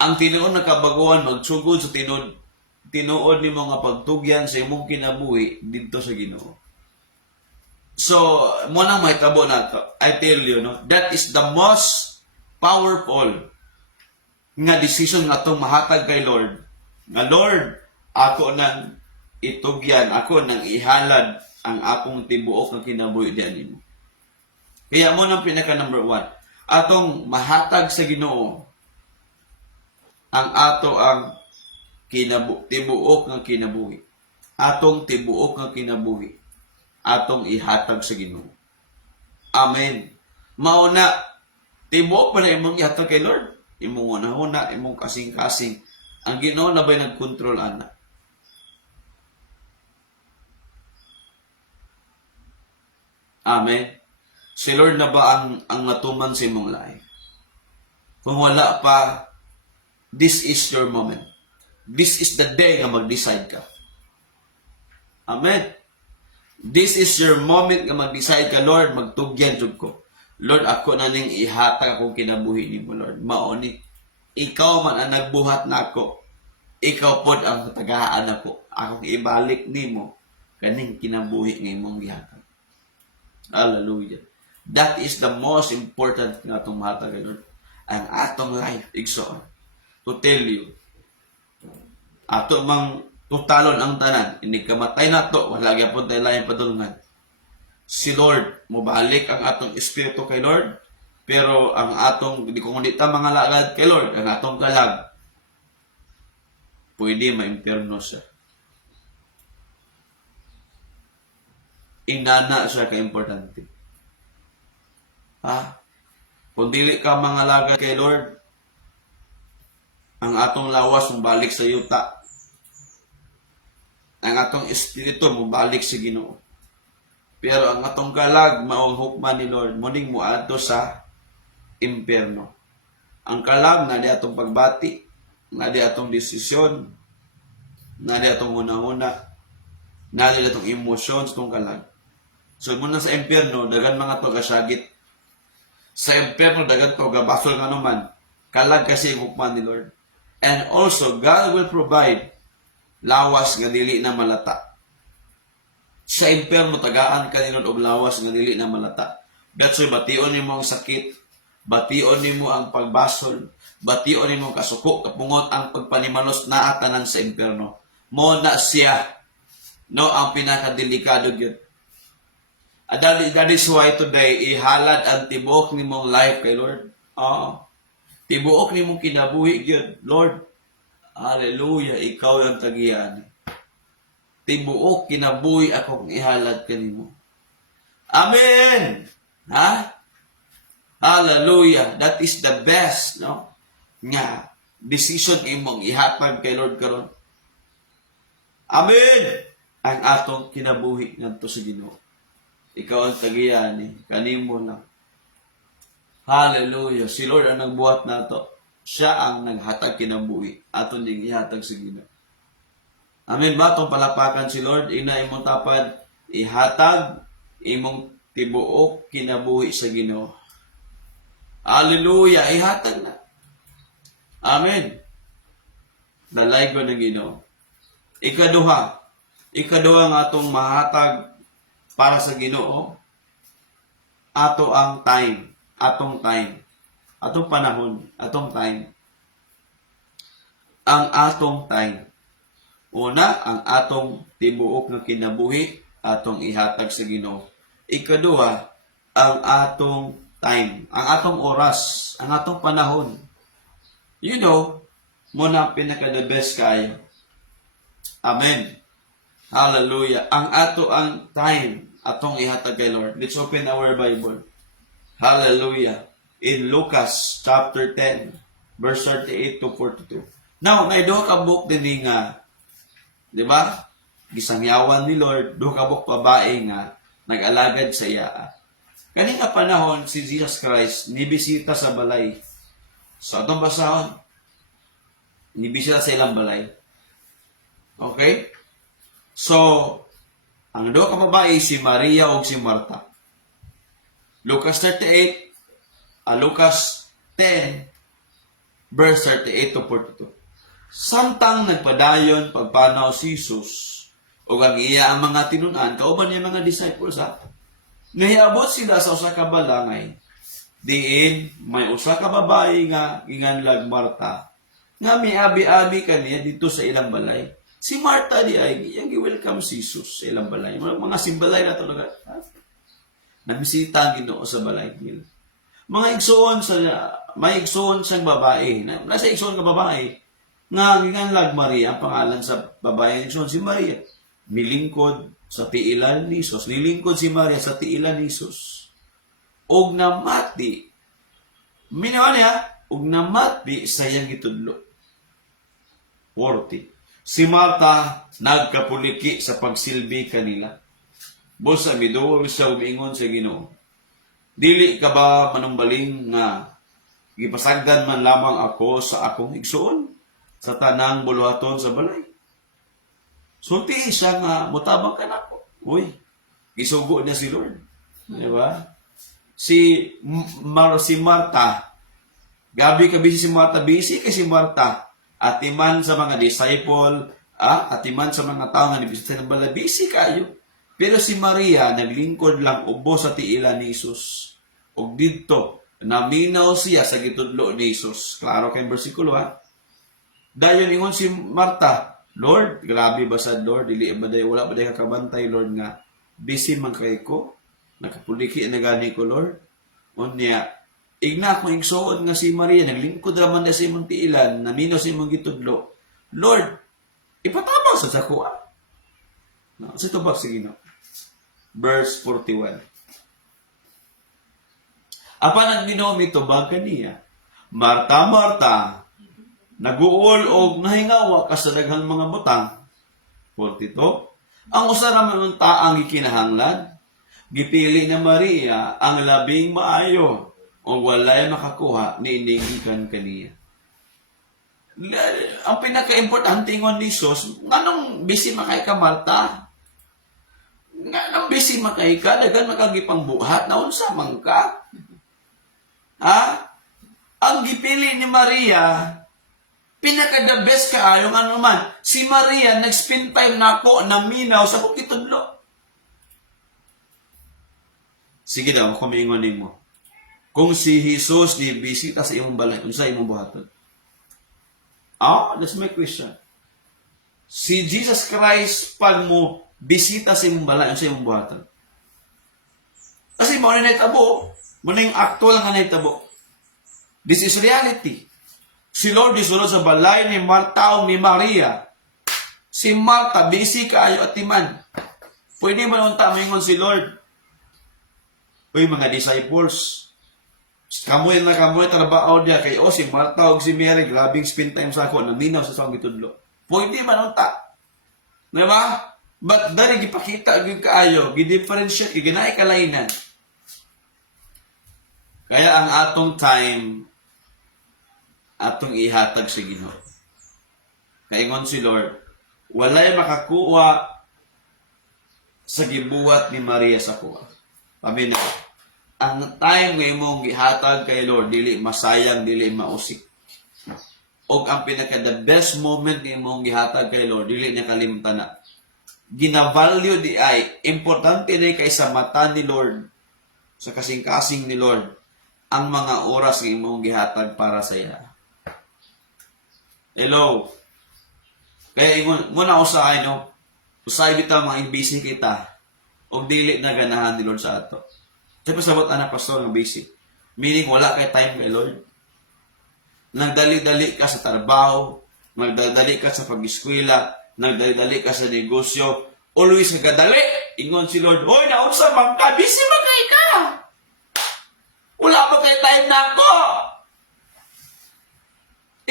Ang tinuod na kabaguhan magsugod sa tinuod ni mga pagtugyan sa imong kinabuhi dito sa Ginoo. So, muna mahitabo na to. I tell you, no, that is the most powerful nga decision nga itong mahatag kay Lord. Nga Lord, ako nang itugyan, ako nang ihalad ang akong tibuok nga kinabuhi diyan nimo. Kaya mo nang pinaka number 1, atong mahatag sa Ginoo ang ato ang tibuok nga kinabuhi. Atong tibuok nga kinabuhi atong ihatag sa Ginoo. Amen. Mauna tibuok pa na imong ihatag kay Lord. Imong una, imong kasing-kasing. Ang Ginoo na ba'y nagkontrol ana? Amen. Si Lord na ba ang natuman sa imong life? Kung wala pa, this is your moment. This is the day nga mag-decide ka. Amen. This is your moment nga mag-decide ka, Lord, magtugyan jud ko. Lord, ako na ning ihatag akong kinabuhi nimo, Lord. Maoni, ikaw man ang nagbuhat nako. Ikaw pod ang tagaan ako. Akong ibalik nimo kaning kinabuhi nga imong gihatag. Hallelujah. That is the most important nga atong mahatag, Lord. Ang atong life, igsoon. To tell you, ato mang tutalon ang tanan, hindi kamatay na to, wala gyapon tayo lain padulungan. Si Lord, mubalik ang atong espiritu kay Lord, pero ang atong, di kung hindi ta mga lagad kay Lord, ang atong kalag, pwede ma-impierno siya. Inana siya ka-importante. Ha? Kung dili ka mga lagad kay Lord, ang atong lawas mabalik sa yuta. Ang atong espiritu mabalik sa Ginoo. Pero ang atong kalag maong hukman ni Lord, muning muadto sa impierno. Ang kalag na di atong pagbati, na di atong desisyon, na di atong una-una, na di atong emosyon sa atong kalag. So muna sa impierno, dagan mga to kasagit. Sa impierno, dagan to gabasol nga naman. Kalag kasi ang hukman ni Lord. And also, God will provide lawas nga dili na malata. Sa impierno, tagaan ka nilon og lawas nga dili na malata. That's why bation nimo ang sakit, bation nimo ang pagbasol, bation nimo ang kasuko, kapungot ang pagpanimalos na atanan sa impierno. Mo na siya, no, ang pinakadelikado gyud. That is why today, ihalad ang tibuok nimong life kay Lord. Tibuok nimong kinabuhi gyud, Lord. Hallelujah, ikaw ang tagiyan. Tibuok kinabuhi akong ihalad kanimo. Amen. Ha? Hallelujah. That is the best, no? Nga decision imong ihatag kay Lord karon. Amen. Ang atong kinabuhi ngadto sa Ginoo. Ikaw ang tagiyan ni kanimo lang. Hallelujah. Si Lord ang nagbuhat nato. Siya ang naghatag kinabuhi. Aton ding ihatag sa Ginoo. Amen ba? Itong palapakan si Lord, ina imong tapad, ihatag, imong tibuok, kinabuhi sa Ginoo. Hallelujah! Ihatag na. Amen. Dalay ko ng Ginoo. Ikaduha nga atong mahatag para sa Ginoo, ato ang time. Atong panahon, atong time. Ang atong time. Una, ang atong tibuok nga kinabuhi, atong ihatag sa Ginoo. Ikaduha, ang atong time, ang atong oras, ang atong panahon. You know, muna pinaka the best kayo. Amen. Hallelujah. Ang time, atong ihatag kay Lord. Let's open our Bible. Hallelujah. In Lucas chapter 10, verse 38 to 42. Now, naiduha ka book din nga, di ba? Gisangyawan ni Lord, duha ka book babae nga nag-alagad sa iya. Kani nga panahon si Jesus Christ nibisita sa balay. So atong basahon, nibisita sa ilang balay. Okay? So, ang duha ka babae si Maria ug si Marta. Lucas 10 verse 38 to 42. Samtang nagpadayon pagpanaw si Jesus o ang iya ang mga tinun-an, kauban niya mga disciples nahiabot sila sa usa ka balangay. Diin may usa ka babae nga ginganlag Marta nga miabi-abi kaniya dito sa ilang balay. Si Martha di ay, yung welcome si Jesus sa ilang balay. Mga simbalay na ito na nabisita ang Ginoo sa balay nila. Mga igsoon sa, may igsoon siyang babae. Nasa igsoon ka babae, nga ginganlag Maria, ang pangalan sa babae ng igsoon, si Maria. Nilingkod sa tiilan ni Jesus. Nilingkod si Maria sa tiilan ni Jesus. Og namati, minawa niya, og namati sa iyang gitudlo. 40. Si Marta nagkapuliki sa pagsilbi kanila. Busa miduol siya umiingon sa Ginoo. Dili ka ba manumbaling nga gipasagdan man lamang ako sa akong igsoon sa tanang buluhaton sa balay? Sulti siya nga mutabang ka nako. Uy, isugo niya si Lord. Di ba? Si Marta, gabi ka busy si Marta, busy kay si Marta. Atiman sa mga disciple, atiman sa mga tao nga nibisita ng balay, busy kayo. Pero si Maria, naglingkod lang ubo sa tiila ni Jesus. Og dito, naminaw siya sa gitudlo ni Jesus. Klaro kay bersikulo Dayon ingon si Marta, Lord, grabe ba sa Lord? Wala ba day kakabantay, Lord, nga busy man kay ko? Nakapuliki na gani ko, Lord? Unya, igna akong igsoon nga si Maria, naglingkod raman na sa imong tiilan, naminaw sa imong gitudlo. Lord, ipatabang sa sako No, sa tubag sige no. Verse 41. Apan ang Ginoo mitubag kaniya, Marta, Marta, naguol og nahingawa ka sa daghang mga butang. 42. Ang usa ra man taang gikinahanglan, gipili na Maria ang labing maayo o walay makakuha niinigikan kaniya. Ang pinaka-importante ngon ni Jesus, nganong busy makay ka Marta? Nganong busy makay ka? Dagan makagipang buhat na unsa man ka? Ang gipili ni Maria, pinaka-the best kaayo nga naman. Si Maria, nag-spend time na ako, naminaw sa kukitudlo. Sige daw, kumingon mo. Kung si Jesus ni bisita sa imong balay, unsa imong buhaton? That's my question. Si Jesus Christ, pag mo bisita sa imong balay, unsa imong buhaton? Kasi mo na naitabo. Mo na yung actual nga naitabo. This is reality. Si Lord isulod sa balay ni Marta o ni Maria. Si Marta, busy kaayo at timan. Pwede ba nung tamingon si Lord? Uy, mga disciples, kamoy trabaho niya kay si Marta o si Mary, grabing spend time sa ako, naminaw sa sawang gitudlo. Pwede ba nung Diba? But dari gipakita gyud kaayo, gi-differentiate, giginay kalainan. Kaya ang atong time, atong ihatag sa Ginoo. Kaingon si Lord, walay makakuha sa gibuhat ni Maria sa kuha. Paminaw. Ang time nga imong gihatag kay Lord, dili masayang, dili mausik. O ang pinaka the best moment nga imong gihatag kay Lord, dili na kalimtan na. Gina-value di ay, importante na kay sa mata ni Lord, sa kasing-kasing ni Lord, ang mga oras nga imong gihatag para sa iya. Hello. Kaya muna usahay, no? Usahay bitaw mga busy kita o dili na ganahan ni Lord sa ato. Kaya pasabot anak pastor ng busy. Meaning wala kay time kay Lord. Nagdali-dali ka sa trabaho, nagdali ka sa pag-eskwela, nagdali-dali ka sa negosyo, always nagadali. Ingon si Lord, hoy, naunsa man ka, busy man kay ka. Wala pa kay time na ako.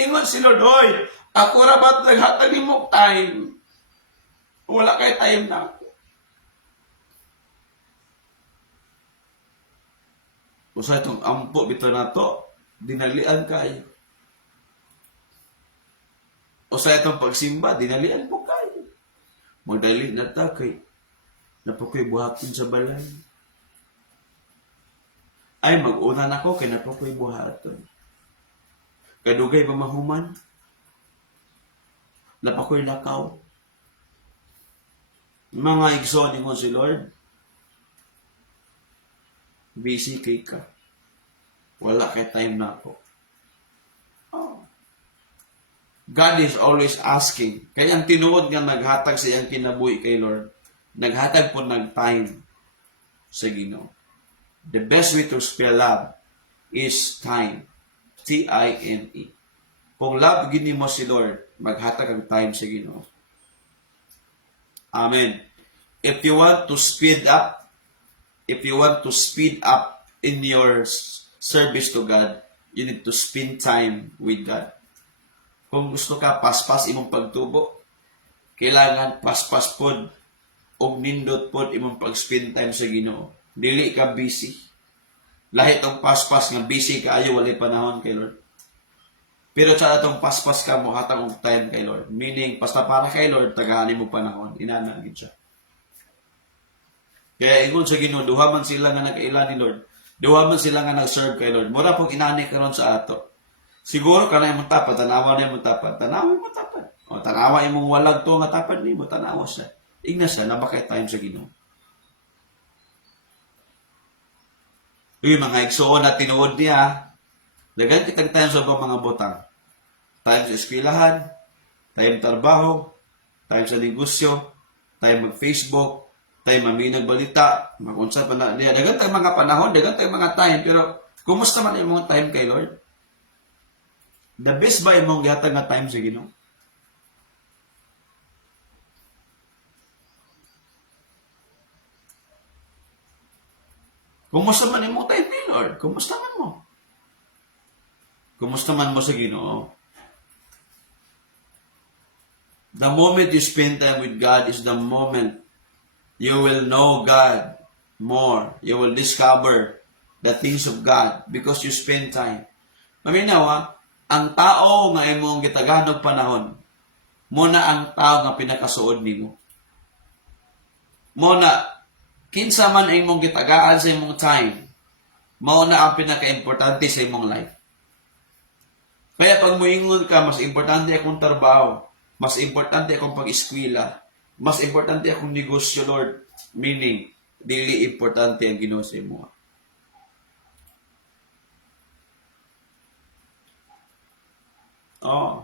Ingon si Lord, hoy, ako rabat naghatag ni mo time. Wala kay time na ako. Usa itong ampo bito na to, dinalian kayo. Usa itong pagsimba, dinalian po kayo. Magdali na ta kay napakoy buhaton sa balay. Ay, mag-una na ko kay napakoy buhaton. Kadugay pamahuman. Napakoy lakaw. Mga igsoon mo si Lord. Busy kay ka. Wala kay time na ako. God is always asking. Kaya ang tinuod nga naghatag sa iyang kinabuhi kay Lord, naghatag po ng time sa Ginoo. The best way to spell love is time. T-I-M-E. Kung love gini mo si Lord, maghatag ang time sa Ginoo. Amen. If you want to speed up in your service to God, you need to spend time with God. Kung gusto ka paspas imong pagtubo, kailangan paspas pod og nindot pod imong pag-spend time sa Ginoo. Dili ka busy. Lahi tong paspas nga busy kaayo walay panahon kay Lord. Pero sa atong paspas ka mo hatag og time kay Lord. Meaning basta para kay Lord tagahanin mo panahon, inana gid siya. Kaya ingon sa Ginoo, duha man sila nga nakaila ni Lord. Duha man sila nga nag-serve kay Lord. Mura pong inani karon sa ato. Siguro ka na imong tapat, tanawa na imong tapat. Tanawa imong tapat. O tanawa imong walag to nga tapat nimo, tanawa siya. Igna siya, nabakay time sa Ginoo. Uy, mga igsoon na tinuod niya, dagan kitang time sa mga butang. Time sa eskwelahan, time trabaho, time sa negosyo, time mag-Facebook, time maminag balita, makunsa pa na niya. Dagan tayong mga panahon, dagan tayong mga time, pero kumusta man yung mga time kay Lord? The best ba yung mga gihatag nga time sa Ginoo? Kumusta man yung time kay Lord? Kumusta man mo? Kumusta man mo sa Ginoo? The moment you spend time with God is the moment you will know God more. You will discover the things of God because you spend time. Maminawa, ang tao nga imong gitaganog panahon, muna ang tao nga pinakasuod nimo. Muna, kinsa man imong gitagaan sa imong time, mao na ang pinaka-importante sa imong life. Kaya pag moingon ka, mas importante akong trabaho, mas importante akong pag-eskwela, mas importante akong negosyo, Lord. Meaning, dili importante ang Ginoo sa imo. Oh.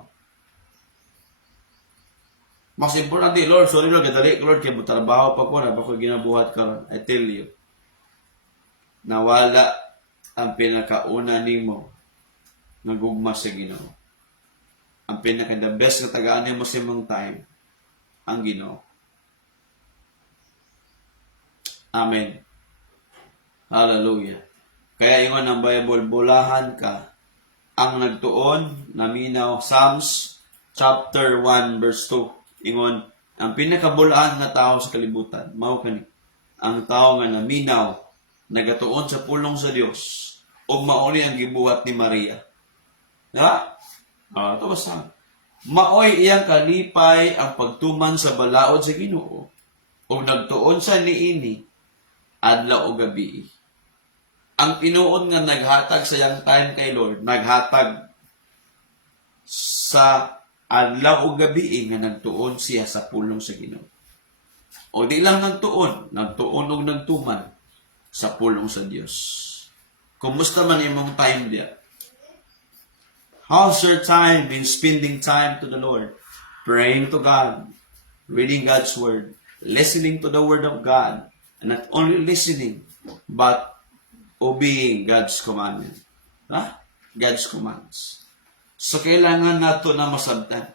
Mas importante, Lord, sorry Lord, kadali, Lord, kaya trabaho pa ko, na ba ko ginabuhat karon. I tell you, nawala ang pinakauna nimo nga gugma sa Ginoo. Ang pinaka-the best na tagaan nimo sa imong time, ang Ginoo. Amen. Hallelujah. Kaya ingon ang Bible, bulahan ka ang nagtuon, naminaw, Psalms chapter 1 verse 2. Ingon, ang pinakabulahan nga tao sa kalibutan, mao kani, ang tao nga naminaw, nagatuon sa pulong sa Dios, ug mauni ang gibuhat ni Maria. Ha? Ito basta. Maoy iyang kalipay ang pagtuman sa balaod sa Ginoo, ug nagtuon sa niini adlaw o gabi. Ang tinuod nga naghatag sa iyang time kay Lord, naghatag sa adlaw o gabi nga nagtuon siya sa pulong sa Ginoo. O di lang nagtuon og nagtuman sa pulong sa Dios. Kumusta man imong time dia? How's your time in spending time to the Lord? Praying to God, reading God's Word, listening to the Word of God, and not only listening, but obeying God's commandment. God's commands. So, kailangan nato na masabtan.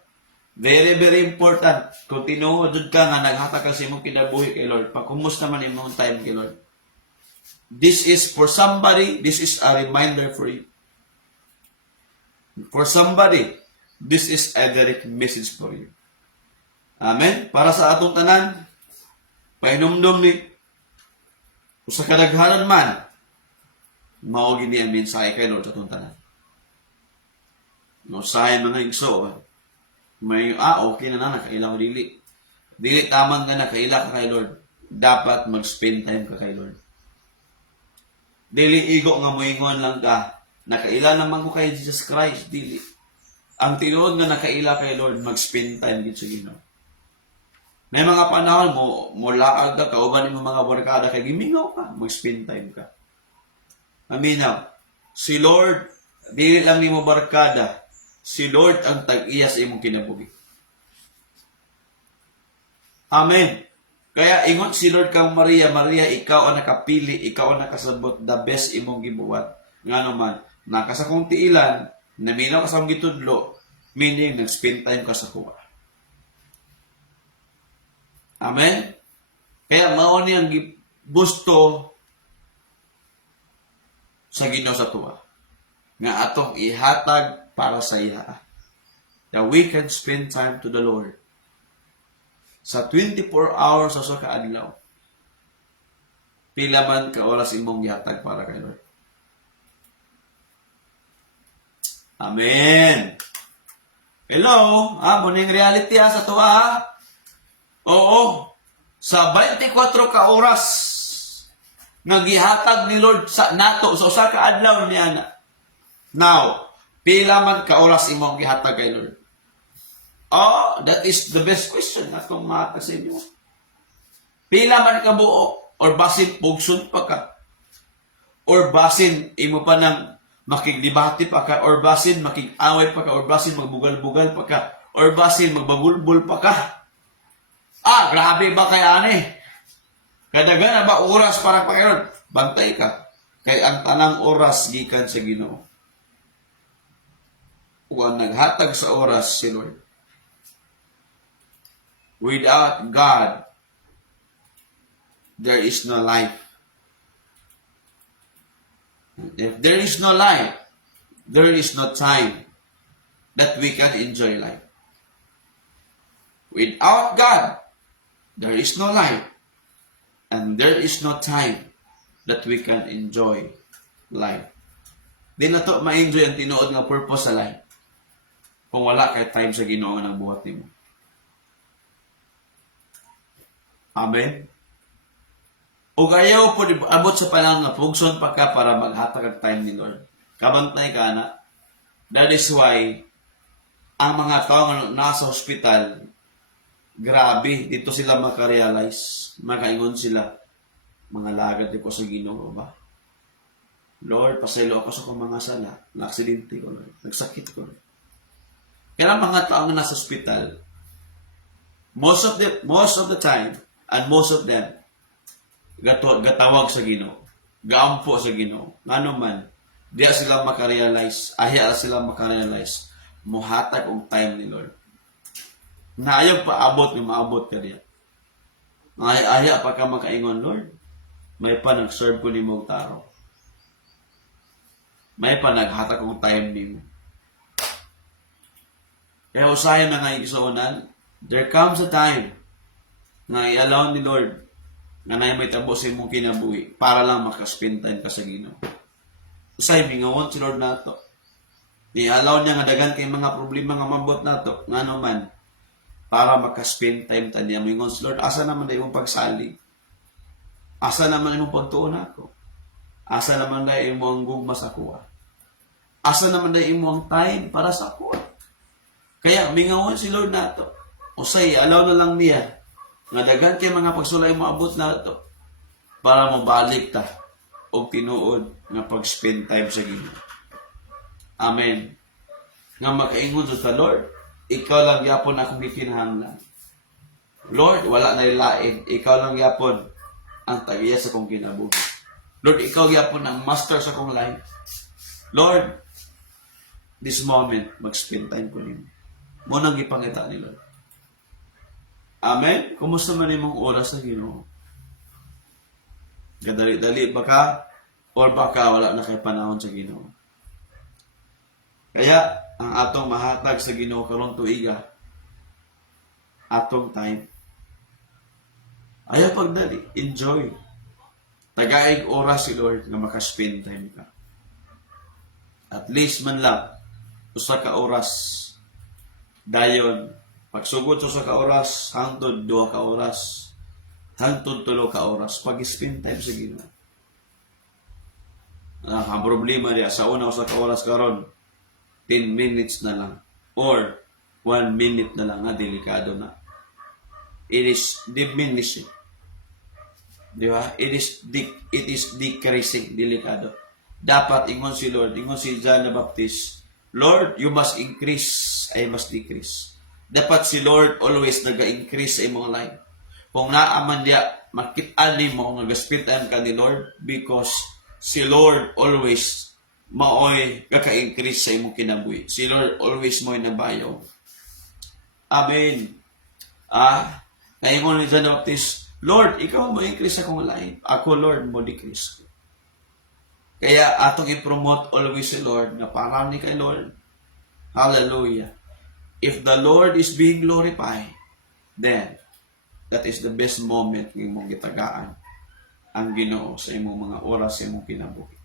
Very, very important. Kung tinuod ka nga, naghatag ka sa imong kinabuhi kay Lord, kumusta man imong time kay Lord. This is for somebody, this is a reminder for you. For somebody, this is a direct message for you. Amen? Para sa atong tanan, painumdum ni sa kadaghanan man, mao gini ang mensahe kay Lord sa atong tanan. No, sa mga igso, may, okay na nakaila ko dili. Dili tamang nga nakaila ka kay Lord. Dapat mag-spend time ka kay Lord. Dili igo nga moingon lang ka, nakaila naman ko kay Jesus Christ, dili. Ang tinuod nga nakaila kay Lord, mag-spend time dito sa Ginoo. May mga panahon mo laag ka, kauban mo mga barkada kay gimingaw ka, mag-spend time ka. Aminaw, si Lord, dili lang nimo barkada, si Lord ang tag-iya sa imong kinabuhi. Amen. Kaya ingon si Lord kang Maria, Maria, ikaw ang nakapili, ikaw ang nakasabot, the best imong gibuhat. Nga naman, naka sa kong tiilan, naminaw ka sa kong gitudlo, meaning nag-spend time ka sa kuha. Amen? Kaya mao ni ang gusto sa Ginoo sa tuwa. Nga atong ihatag para sa iya. That we can spend time to the Lord. Sa 24 hours sa usa ka adlaw. Pila man ka oras imong gihatag para kay Lord. Amen. Hello, muning reality sa tuwa. Oo. Sa 24 ka oras nga gihatag ni Lord sa nato sa usa ka adlaw niya na. Now, pila man ka oras imong gihatag kay Lord? Oh, that is the best question na itong mga sa inyo. Pila man ka buo, or basin pugsun pa ka, or basin imo pa ng makigdebate pa ka, or basin makig-away pa ka, or basin magbugal-bugal pa ka, or basin magbagulbul pa ka. Grabe ba kaya ani? Kadagan na ba oras para pa kayo? Bantay ka. Kay ang tanang oras gikan sa Ginoo. Kung naghatag sa oras si Lord. Without God, there is no life. If there is no life, there is no time that we can enjoy life. Without God, there is no life, and there is no time that we can enjoy life. Di na to ma-enjoy ang tinuod nga purpose sa life kung wala kay time sa Ginoo nga buhat nimo. Amen. O ayaw po abot sa panahon nga pugson pa ka para maghatag ang time ni Lord. Kabantay ka na. That is why ang mga tao nga nasa hospital, grabe, dito sila makarealize, makaingon sila, mga lagad ko sa Ginoo ba? Lord, pasaylo ako sa kong mga sala, na-aksidente ko, Lord. Nagsakit ko. Kaya mga tao nga nasa hospital, most of the time, and most of them, gatawag sa Ginoo, gaampo sa Ginoo. Ngano man, diya sila makarealize, ahya sila makarealize, muhatag og time ni Lord. Naayag pa abot nga maabot ka diya. Ahya pa ka makaingon, Lord, may pa nag-serve ko ni mong taro. May pa naghatag og time nimo. Kaya usayan na nga igsuonan, there comes a time nga i-allow ni Lord nga na may tabo sa imong kinabuhi para lang makaspend time ka sa Ginoo. Usay mingawon si Lord nato. I-allow niya nga dagan kay mga problema nga mabot nato ngano man para makaspend time ta niya. Mingon si Lord, asa naman na imong pagsali? Asa naman imong pagtuon ako? Asa naman na imong gugma sa kuha? Asa naman na imong time para sa kuha? Kaya mingawon si Lord nato. Usay allow na lang niya nga daghan kay mga pagsulay mo abot na ito para mabalik ta og tinuod nga pag-spend time sa Ginoo. Amen. Nga makaingon sa Lord, ikaw lang yapon akong gikinahanglan. Lord, wala na ilain, ikaw lang yapon ang tagiya sa kong kinabuhi. Lord, ikaw yapon ang master sa kong life. Lord, this moment mag-spend time ko nimo. Mo nang gipangita ni Lord. Amen? Kumusta man imong oras sa Ginoo? Kadali-dali ba ka? Or baka wala na kay panahon sa Ginoo? Kaya, ang atong mahatag sa Ginoo karon tuiga, atong time. Ayaw pagdali. Enjoy. Tagaig oras si Lord nga makaspend time ka. At least man lang, usa ka oras. Dayon, pagsugod sa ka oras, hangtod 2 ka oras, hangtod 3 ka oras, pag-spend time sa Ginoo. Ang problema niya, sa una sa ka oras karon, 10 minutes na lang, or 1 minute na lang, delikado na. It is diminishing. Di ba? It is decreasing, delikado. Dapat, ingon si Lord, ingon si John the Baptist, Lord, you must increase, I must decrease. Dapat si Lord always nag-increase sa imong life. Kung naaman diya, makitaan ni mo, nagaspitan ka ni Lord, because si Lord always maoy kaka-increase sa imong kinabuhi. Si Lord always mo'y nabayaw. Amen. Ngayon ni John the Baptist, Lord, ikaw mo increase akong life. Ako, Lord, mo decrease ko. Kaya atong i-promote always si Lord na parang ni kay Lord. Hallelujah. If the Lord is being glorified, then that is the best moment ng imong gitagaan ang Ginoo sa imong mga oras sa imong kinabuhi.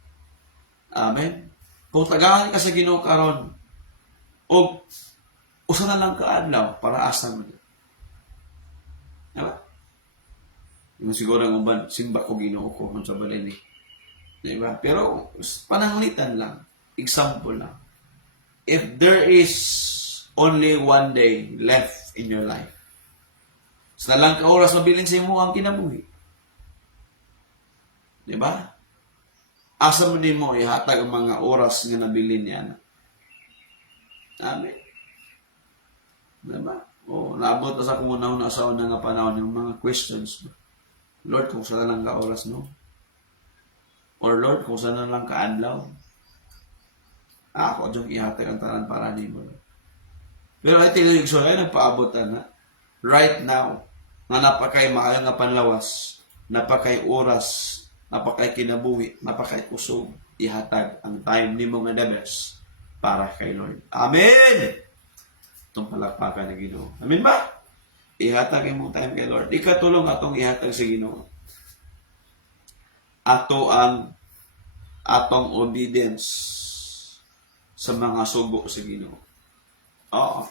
Amen. Kung tagaan ka sa Ginoo karon, o usa na lang kaadlaw para asa mo. Diba? Yung siguro ng uban, simba ko Ginoo ko sa balay ni. Diba? Pero pananglitan lang. Example lang. If there is only one day left in your life, sa lang ka oras mabiling sa imo ang kinabuhi. Diba? Asa mo din mo ihatag ang mga oras nga nabilin niya. Amen. Diba? Naabot na sa kumunaw na sa una nga panahon yung mga questions. Lord, kung saan lang ka oras, no? Or Lord, kung saan lang ka adlaw? Ako dyan ihatag ang tanan para ni mo. Pero ay tinulig so ay nagpaabot na. Right now, na napakay maayo nga panlawas, napakay oras, napakay kinabuhi, napakay kusog, ihatag ang time ni mo nga the best para kay Lord. Amen! Itong palakpakan na Ginoo. Amen ba? Ihatag imong time kay Lord. Ikatulong atong ihatag sa Ginoo. Ato ang atong obedience sa mga sugo sa Ginoo. Oo.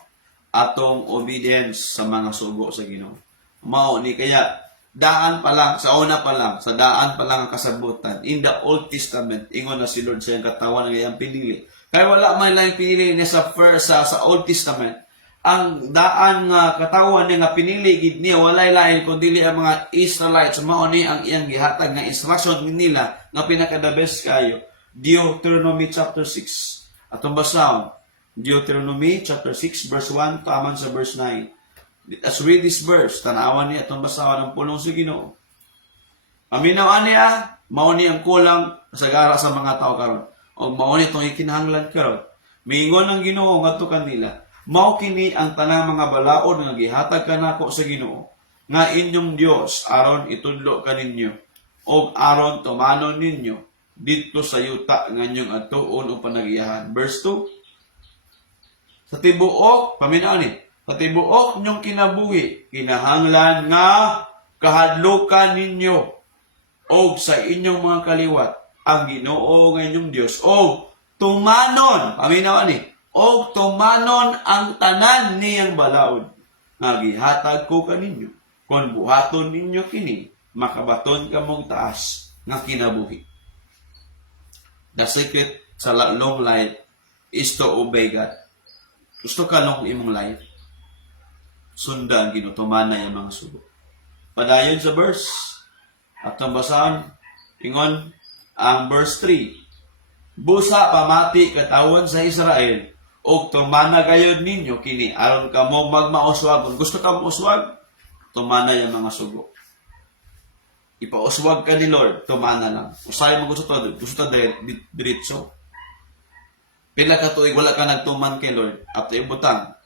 Atong obedience sa mga sugo sa Ginoo. Mao ni kaya daan pa lang, sa una pa lang, sa daan pa lang ang kasabutan. In the Old Testament, ingon na si Lord sa iyang katawan ng iyang pinili. Kaya wala man lang pinili niya sa Old Testament. Ang daan nga katawan niya nga pinili gid niya walay lain kundi ang mga Israelites. Mao ni ang iyang gihatag nga instruction nila nga pinaka the best kayo. Deuteronomy chapter 6. Atong basahon. Deuteronomy chapter 6 verse 1 taman sa verse 9. Let's read this verse. Tanawan niya itong basahon ng pulong sa Ginoo. Aminaw niya, mao ni ang kulang sagara sa mga tao karon. O mao ni itong ikinahanglan karon. Miingon ang Ginoo ngadto kanila. Mao kini ang tanang mga balaod nga gihatag kanako sa Ginoo nga inyong Dios aron itudlo kaninyo og aron tumanon ninyo didto sa yuta nga inyong adtuon o panagiyahan. Verse 2. Sa tibuok, paminaw ni, sa tibuok nyong kinabuhi, kinahanglan nga kahadlukan ninyo og sa inyong mga kaliwat ang Ginoo nga inyong Dios og tumanon, paminaw ni, og tumanon ang tanan niyang balaod nga gihatag ko kaninyo kon buhaton ninyo kini makabaton kamong taas nga kinabuhi. The secret sa long life is to obey God. Gusto ka long imong life, sundan Ginoo, tumanay ang mga sugo. Padayon sa verse atong basahan ingon ang verse 3. Busa pamati katawon sa Israel og tumana gayud ninyo kini aron kamo magmauswag. Kung gusto ka mauswag, tumana yung mga sugo. Ipauswag ka ni Lord, tumana lang. Usay mo gusto to diretso. Pila ka tuig wala ka nagtuman kay Lord, after ibutang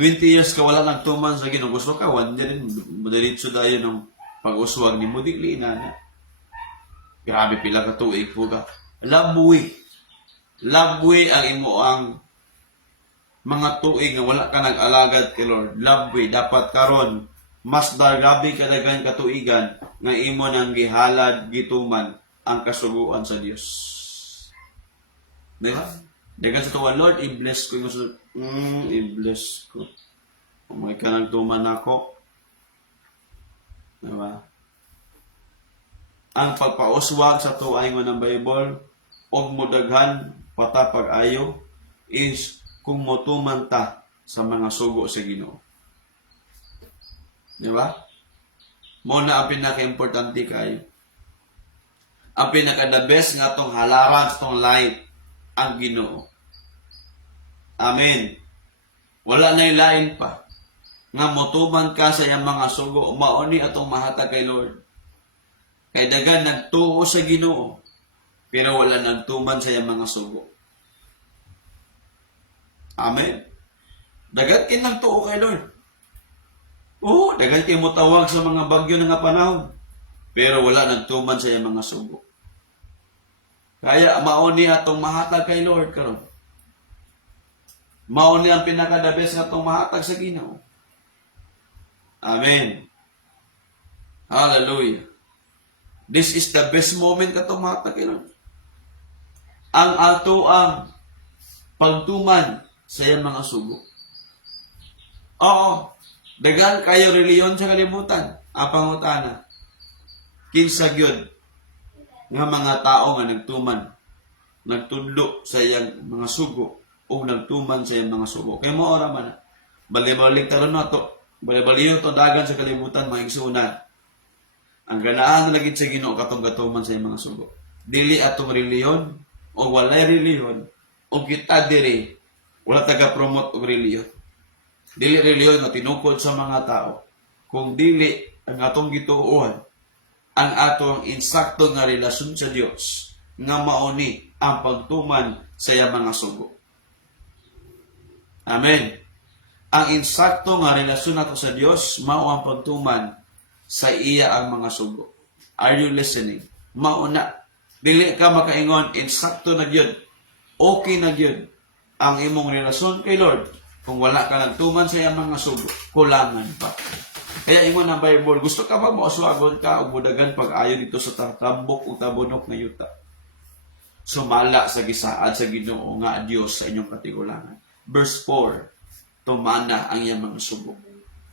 20 years ka wala nagtuman sa Ginoo, gusto ka one day rin diretso dayon ng pag-uswag ni mo dili na. Grabe pila ka tuig po ka. Labwi ang imo ang mga tuig nga wala ka nag-alagad kay Lord. Labwi dapat karon mas dagabi kadagan katuigan nga imo nang gihalad gituman ang kasuguan sa Dios. Diba? Dagan sa tuwa, Lord, i-bless ko yung i-bless ko. Umay ka nang tuman ako. Diba? Ang pagpauswag sa tuwa mo ng Bible og modaghan patapag ayo is kung motuman ta sa mga sugo sa Ginoo. Di ba? Muna ang pinaka-importante kayo. Ang pinaka-the best nga tong halaran sa tong life ang Ginoo. Amen. Wala na ilain pa. Nga motuman ka sa iyang mga sugo, mauni atong mahatag kay Lord. Kay dagan nagtuo sa Ginoo, pero wala nagtuman sa iyang mga sugo. Amen. Dagan kin nagtuo kay Lord. Oo, dagan kay mo tawag sa mga bagyo nga panahon, pero wala nagtuman sa iyang mga sugo. Kaya mauni atong mahatag kay Lord karon. Mauni ang pinaka-the best atong mahatag sa Ginoo. Amen. Hallelujah. This is the best moment katong mahatag kay Lord. Ang ato ang pagtuman sa iyang mga sugo. Oo, dagan kayo reliyon sa kalibutan. Apang utana. Kinsa gyud nga mga tao nga nagtuman, nagtudlo sa iyang mga sugo o nagtuman sa iyang mga sugo. Kay mo ora man. Bali-balik taron nato. Bali-baliyo to dagan sa kalibutan mga igsunan. Ang ganaan na lagit sa Ginoo katong gatuman sa iyang mga sugo. Dili atong reliyon o walay reliyon o kita diri wala taga-promote og reliyon. Dili reliyon na tinukod sa mga tao. Kung dili ang atong gituuhan, ang atong insakto nga relasyon sa Dios nga mauni ang pagtuman sa iyang mga sugo. Amen. Ang insakto nga relasyon nato sa Dios mao ang pagtuman sa iya ang mga sugo. Are you listening? Mauna. Dili ka makaingon insakto na gyud. Okay na gyud ang imong relasyon kay Lord kung wala ka nagtuman sa iyang mga sugo. Kulangan pa. Kaya ingon ang Bible, gusto ka ba moasuagon ka o mudagan pag-ayo dito sa tambok o tabunok na yuta? Sumala sa gisaad sa Ginoo nga Dios sa inyong katigulangan. Verse 4, tumana ang iyang mga sugo.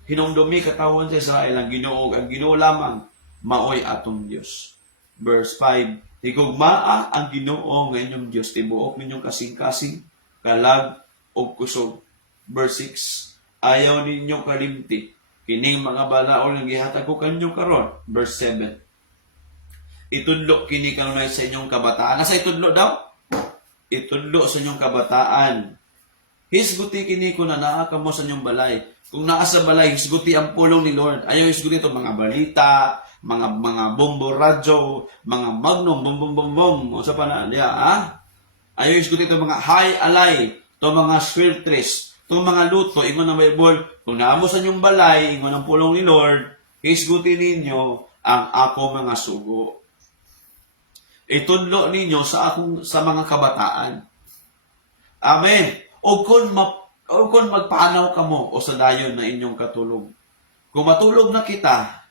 Hinumdumi katawan sa Israel ang Ginoo lamang maoy atong Dios. Verse 5, higugmaa ang Ginoo nga inyong Dios tibuok ninyong kasing-kasing, kalag o kusog. Verse 6, ayaw ninyong kalimti kining mga balaod nga gihatag ko kanyo karon. Verse 7, itudlo kini kanunay sa inyong kabataan. Nasa itudlo daw? Itudlo sa inyong kabataan. Hisguti kini ko na naa ka mo sa inyong balay. Kung naa sa balay, hisguti ang pulong ni Lord. Ayaw hisguti ito mga balita, mga bombo radyo, mga magnum, bom bom bom bom. O sa pa diya, ha? Ayaw hisguti ito mga high alay, ito mga spiritres, ito mga luto, ingon ng Bible. Kung naa mo sa inyong balay, ingon ang pulong ni Lord, hisguti ninyo ang ako mga sugo. Itudlo ninyo sa mga kabataan. Amen. O kung magpaanaw ka mo o sa dayon na inyong katulog. Kung matulog na kita,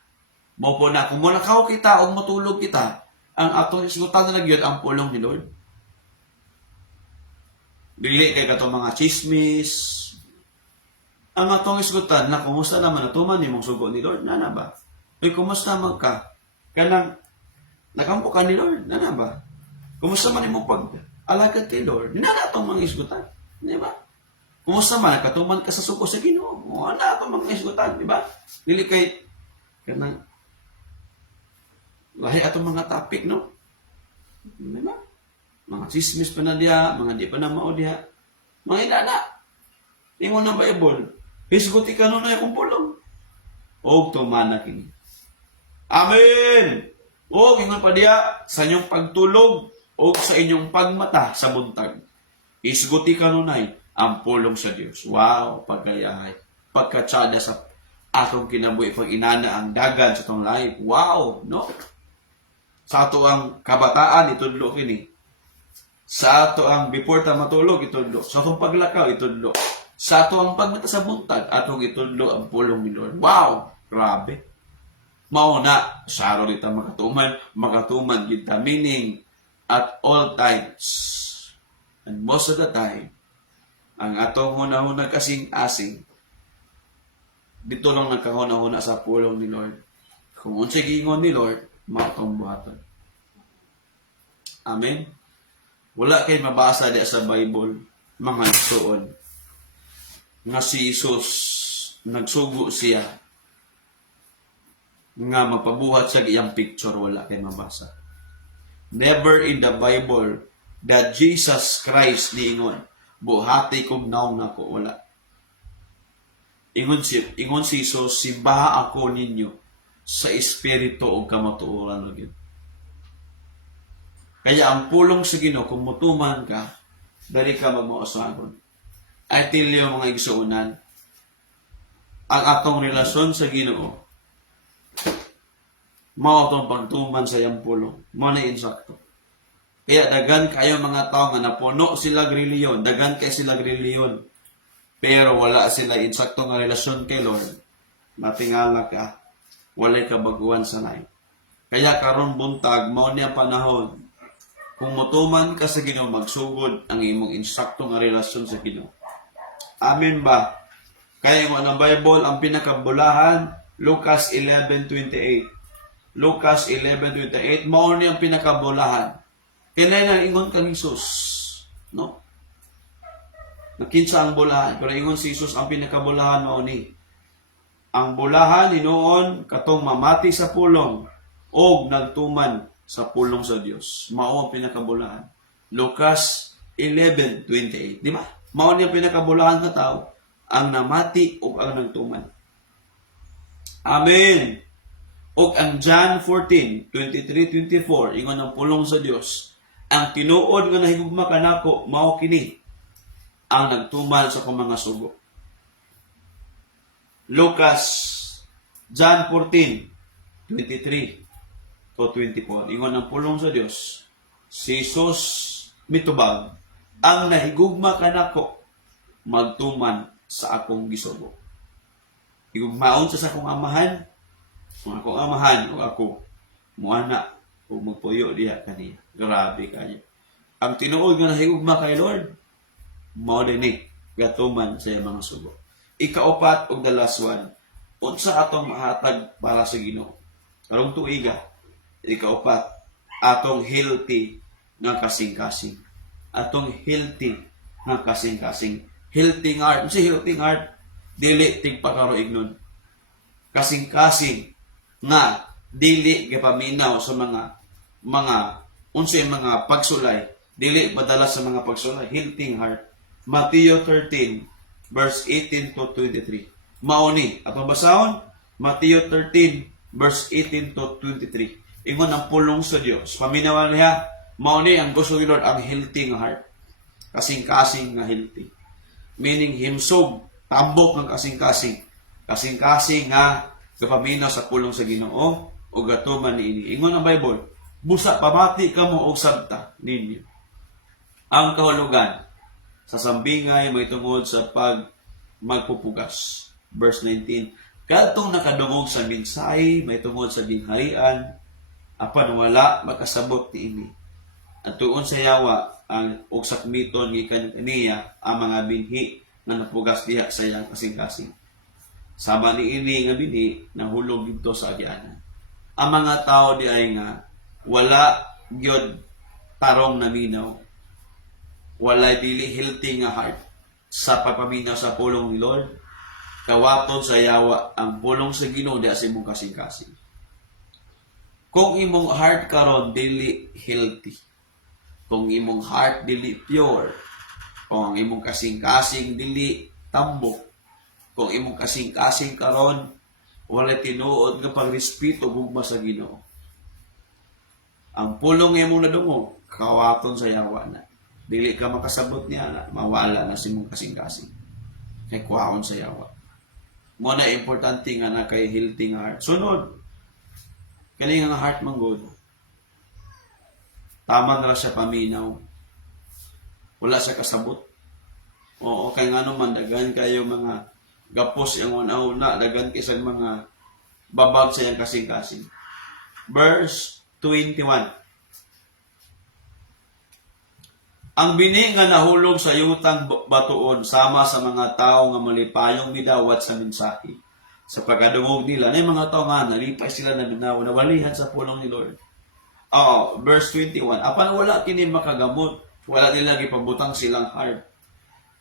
mo po na, kung mulakaw kita o matulog kita, ang atong isgutan na nagyod ang pulong ni Lord. Dili kay katong mga chismis. Ang atong isgutan na kumusta naman natuman ni mong sugo ni Lord, nana ba? Ay kumusta man ka? Kanang nakampo ka ni Lord, nana ba? Kumusta man imong pag-alagad kay Lord? Nana atong mga isgutan. Di ba? Kumusta man, katuman ka sa suko sa Ginoo. O, ano ako mga isgutan, di ba? Dili kay, kanang, lahi atong mga topic, no? Di ba? Mga chismis pa na diya, mga di pa na mao diya. Mga inana, ingon ng Bible, hisguti ka nun ay kung pulong. O, tumana kini. Amen! O, ingon pa diya, sa inyong pagtulog, o sa inyong pagmata sa buntag. Isguti kanunay ang pulong sa Dios. Wow, pagkayahay. Pagkatsada sa atong kinabuhi, pag inana ang dagan sa itong life. Wow, no? Sa ato ang kabataan, itudlo kini. Sa ato ang before ta matulog, itudlo. Sa atong paglakaw, itudlo. Sa ato ang pagmata sa buntag, atong itudlo ang pulong ni Lord. Wow, grabe. Mauna, saro dita makatuman kita, meaning at all times. And most of the time, ang atong hunahuna kasing-asing, dito lang nagkahuna-huna sa pulong ni Lord. Kung unsay giingon ni Lord, matong buhaton. Amen? Wala kay mabasa di sa Bible, mga igsoon, nga si Jesus, nagsugo siya, nga mapabuhat sa iyang picture, wala kay mabasa. Never in the Bible that Jesus Christ niingon, buhati kog naong nako, wala. Ingon si Jesus, simbaha ako ninyo sa espiritu o kamatuoran lagi. Kaya ang pulong sa Ginoo, kung mutuman ka, dali ka magmausagon. I tell you mga igsuunan, ang atong relasyon sa Ginoo, mao atong pagtuman sa iyang pulong, mao na insakto. Kaya dagan kayo mga tao nga napuno sila reliyon, dagan kay sila reliyon, pero wala sila insakto nga relasyon kay Lord. Matingala ka, walay kabaguan sa lain. Kaya karon buntag, mao niya panahon, kung mutuman ka sa Ginoo, magsugod ang imong insakto nga relasyon sa Ginoo. Amen ba? Kaya yung ng Bible, ang pinakabulahan, Lucas 11:28. Lucas 11:28, mao niya ang pinakabulahan. Kailangan ingon kang Jesus, no? Nakinsa ang bulahan, pero ingon si Jesus ang pinakabulahan mao ni. Ang bulahan hinuon katong mamati sa pulong o nagtuman sa pulong sa Dios. Mao ang pinakabulahan. Lucas 11:28, di ba? Mao niya pinakabulahan nga tao, ang namati o ang nagtuman. Amen. O ang John 14:23-24, ingon ang pulong sa Dios. Ang tinuod nga nahigugma kanako mao kini ang nagtuman sa akong mga sugo. John 14:23-24, ingon ang pulong sa Dios. Si Jesus mitubag, ang nahigugma kanako magtuman sa akong gisugo. Higugmaon sa akong amahan, kung akong amahan o ako muana o magpuyo diha kaniya. Grabe kayo. Ang tinuod nga nahigugma kay Lord, mao dinhi gatuman sa mga sugo. Ikaapat og the last one, unsa atong mahatag para sa Ginoo? Karong tuiga, ikaapat, atong healthy nga kasing-kasing. Atong healthy nga kasing-kasing. Healthy nga heart. Unsa healthy nga heart? Dili tigpakaroig nun. Kasing-kasing nga dili gipaminaw sa mga unsay mga pagsulay, dili madala sa mga pagsulay, healthy heart. Matthew 13:18-23. Mao ni atong basahon, Matthew 13:18-23. Ingon ang pulong sa Dios. Paminawan niya, mao ni ang gusto ni Lord, ang healthy nga heart. Kasing-kasing nga healthy. Meaning himsog, tambok ng kasing-kasing. Kasing-kasing nga kapaminaw sa pulong sa Ginoo o gatuman niini. Ingon ang Bible, busa pamati kamo og sabta ninyo. Ang kahulugan sa sambingay may tungod sa magpupugas. Verse 19, kadtong nakadungog sa mensahe may tungod sa gingharian, apan wala makasabot niini. At tuon sa yawa ang og sakmiton gikan kaniya ang mga binhi nga napugas diha sa iyang kasing-kasing. Sama niini nga binhi nahulog didto sa agianan. Ang mga tao di ay nga wala gyud tarong naminaw, wala dili healthy nga heart sa pagpaminaw sa pulong ni Lord, kawaton sa yawa ang pulong sa Ginoo di sa imong kasing-kasing. Kung imong heart karon dili healthy, kung imong heart dili pure, kung imong kasing-kasing dili tambok, kung imong kasing-kasing karon wala tinuod nga pagrespeto gugma sa Ginoo, ang pulong imong nadungog kawaton sa yawa na. Dili ka makasabot niya na, mawala na si mong kasing-kasing. Kay kuhaon sa yawa. Mo na importante nga na kay healthy nga heart. Sunod, kani nga heart manggod. Tama na siya paminaw. Wala siya kasabot. Oo, kay nga naman, dagan kayo mga gapos yung una-una, dagan kayo mga babag sa yung kasing-kasing. Verse 21. Ang bini nga nahulog sa yutang batuon sama sa mga tao nga malipayong midawat sa mensahe. Sa pagkadungog nila, na mga tao nga nalipay sila na nawalihan sa pulong ni Lord. Verse 21. Apan wala kini makagamot, wala nila gipabutang silang heart.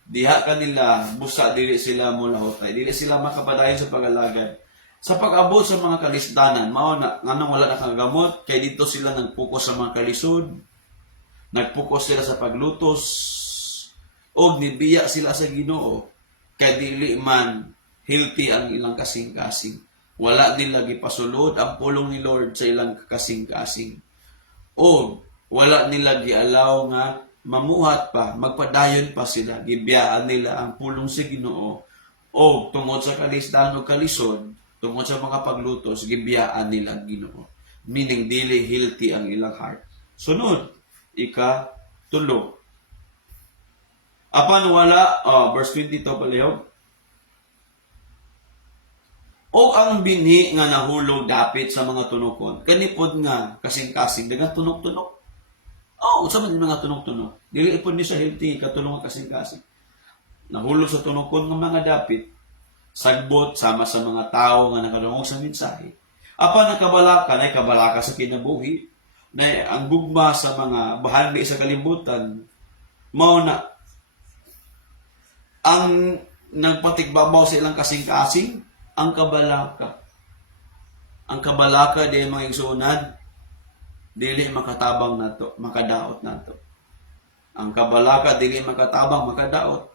Diha kanila busa dili sila mulahotay, dili sila makapadayon sa pagalagad. Sa pag-abot sa mga kalisdanan, mao na nganong wala nakagamot, kay dito sila nagpokus sa mga kalisod. Nagpokus sila sa paglutos, o nibiya sila sa Ginoo kay dili man healthy ang ilang kasing-kasing. Wala nila gipasulod ang pulong ni Lord sa ilang kasing-kasing. O wala nila gialaw nga mamuhat pa, magpadayon pa sila, gibiyaan nila ang pulong sa Ginoo. O tungod sa kalisdan o kalisod, tungod sa mga paglutos, gibiyaan nila ang Ginoo. Meaning dili healthy ang ilang heart. Sunod, ika-tulo. Apan wala, verse 22 palihog. O ang binhi nga nahulog dapit sa mga tunokon, kanipod nga kasing-kasing, dagang tunok-tunok. Sa mga tunok-tunok. Dili ipon ni sa healthy, katulong nga kasing-kasing. Nahulog sa tunokon ng mga dapit, sagbot sama sa mga tao nga nakadungog sa mensahe. Apan nakabalaka, na kabalaka sa kinabuhi, na ang gugma sa mga bahagi sa kalibutan, mao na ang nagpatigbabaw sa ilang kasing-kasing, ang kabalaka. Ang kabalaka di mga igsunan, dili makatabang nato, makadaot nato. Ang kabalaka dili makatabang, makadaot,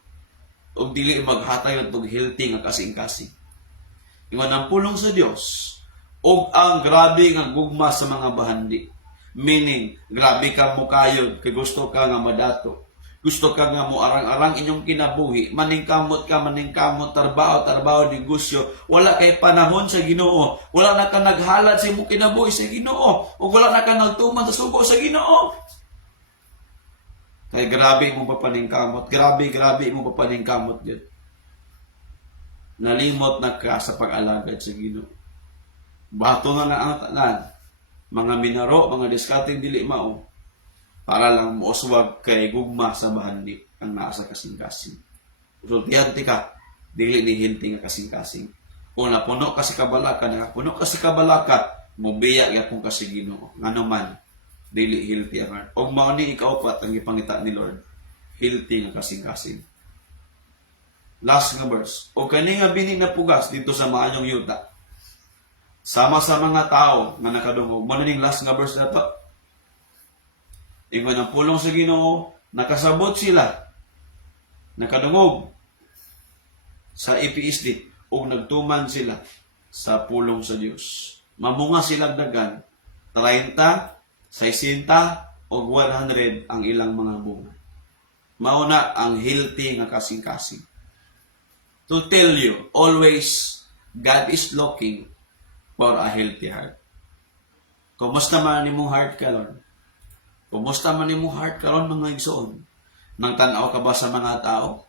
o dili maghatay og healthy nga kasing-kasing. Ingon ang pulong sa Dios, og ang grabe nga gugma sa mga bahandi. Meaning, grabe ka mo kayod, kay gusto ka nga madato. Gusto ka nga mo arang-arang inyong kinabuhi, maningkamot ka, trabaho, negosyo, wala kay panahon sa Ginoo, wala na ka naghalad sa imong kinabuhi sa Ginoo, o wala na ka nagtuman sa sugo sa Ginoo. Kay grabe mo papaningkamot, grabe mo papaningkamot yun. Nalimot na ka sa pag-alagad sa Ginoo. Bato na ang tanan, mga minaro, mga diskating dili mao, para lang mooswag kay gugma sa bahandi ang nasa kasing-kasing. Sultiyanti ka, dili ni hinti nga kasing-kasing. Kung napuno ka si kabalaka, nakapuno ka si kabalaka, mubiya yapon ka si Ginoo. Ngano man, dili healthy ang heart. Og mao ni ikaupat ang ipangita ni Lord, healthy nga kasing-kasing. Last nga verse. O kani nga bini na pugas dito sa maanyong yuta, sama sa mga tao nga nakadungog. Mano ning last nga verse na to? Ingon ang pulong sa Ginoo, nakasabot sila, nakadungog sa EPSD, o nagtuman sila sa pulong sa Dios. Mamunga silang dagan, 30, 60, o 100 ang ilang mga bunga. Mauna ang healthy nga kasing-kasing. To tell you, always, God is looking for a healthy heart. Kumusta man ni mong heart ka, Lord? Kumusta man ni mong heart karon mga igsoon? Nang tanaw ka ba sa mga tao?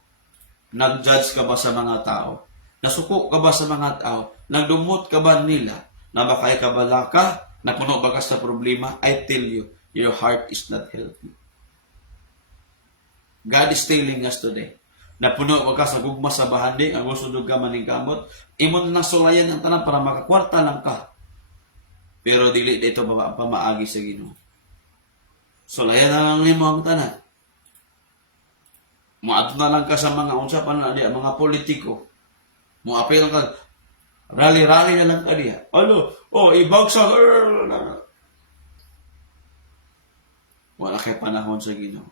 Nag-judge ka ba sa mga tao? Nasuko ka ba sa mga tao? Nagdumot ka ba nila? Nabakay ka ba laka? Napuno ba ka sa problema? I tell you, your heart is not healthy. God is telling us today, napuno ka sa gugma sa bahandi, ang gusudog ka maningkamot, imon na sulayan ang tanan para makakwarta lang ka. Pero dili dito ba pamaagi sa Ginoo. Sulayan na lang nimo ang tanan. Muadto na lang ka sa mga unsa pa na diya, mga politiko. Muapil ka, rally na lang ka diya. Ibag sa wala kay panahon sa Ginoo.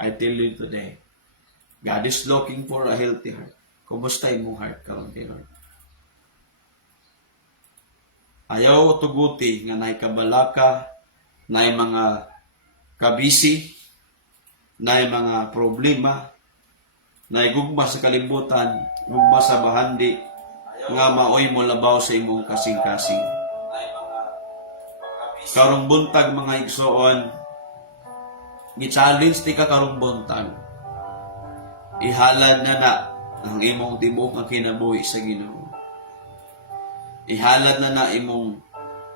I tell you today, God is looking for a healthy heart. Kumusta imong heart karon kay Lord? Ayaw tuguti nga nay kabalaka, nay mga kabisi, nay mga problema, nay gugma sa kalibutan, gugma sa bahandi, nga maoy mo labaw sa imong kasing-kasing. Karong buntag mga igsoon, gi-challenge ti ka karong buntag. Ihalad na ang imong tibok nga kinabuhi sa Ginoo. Ihalad na imong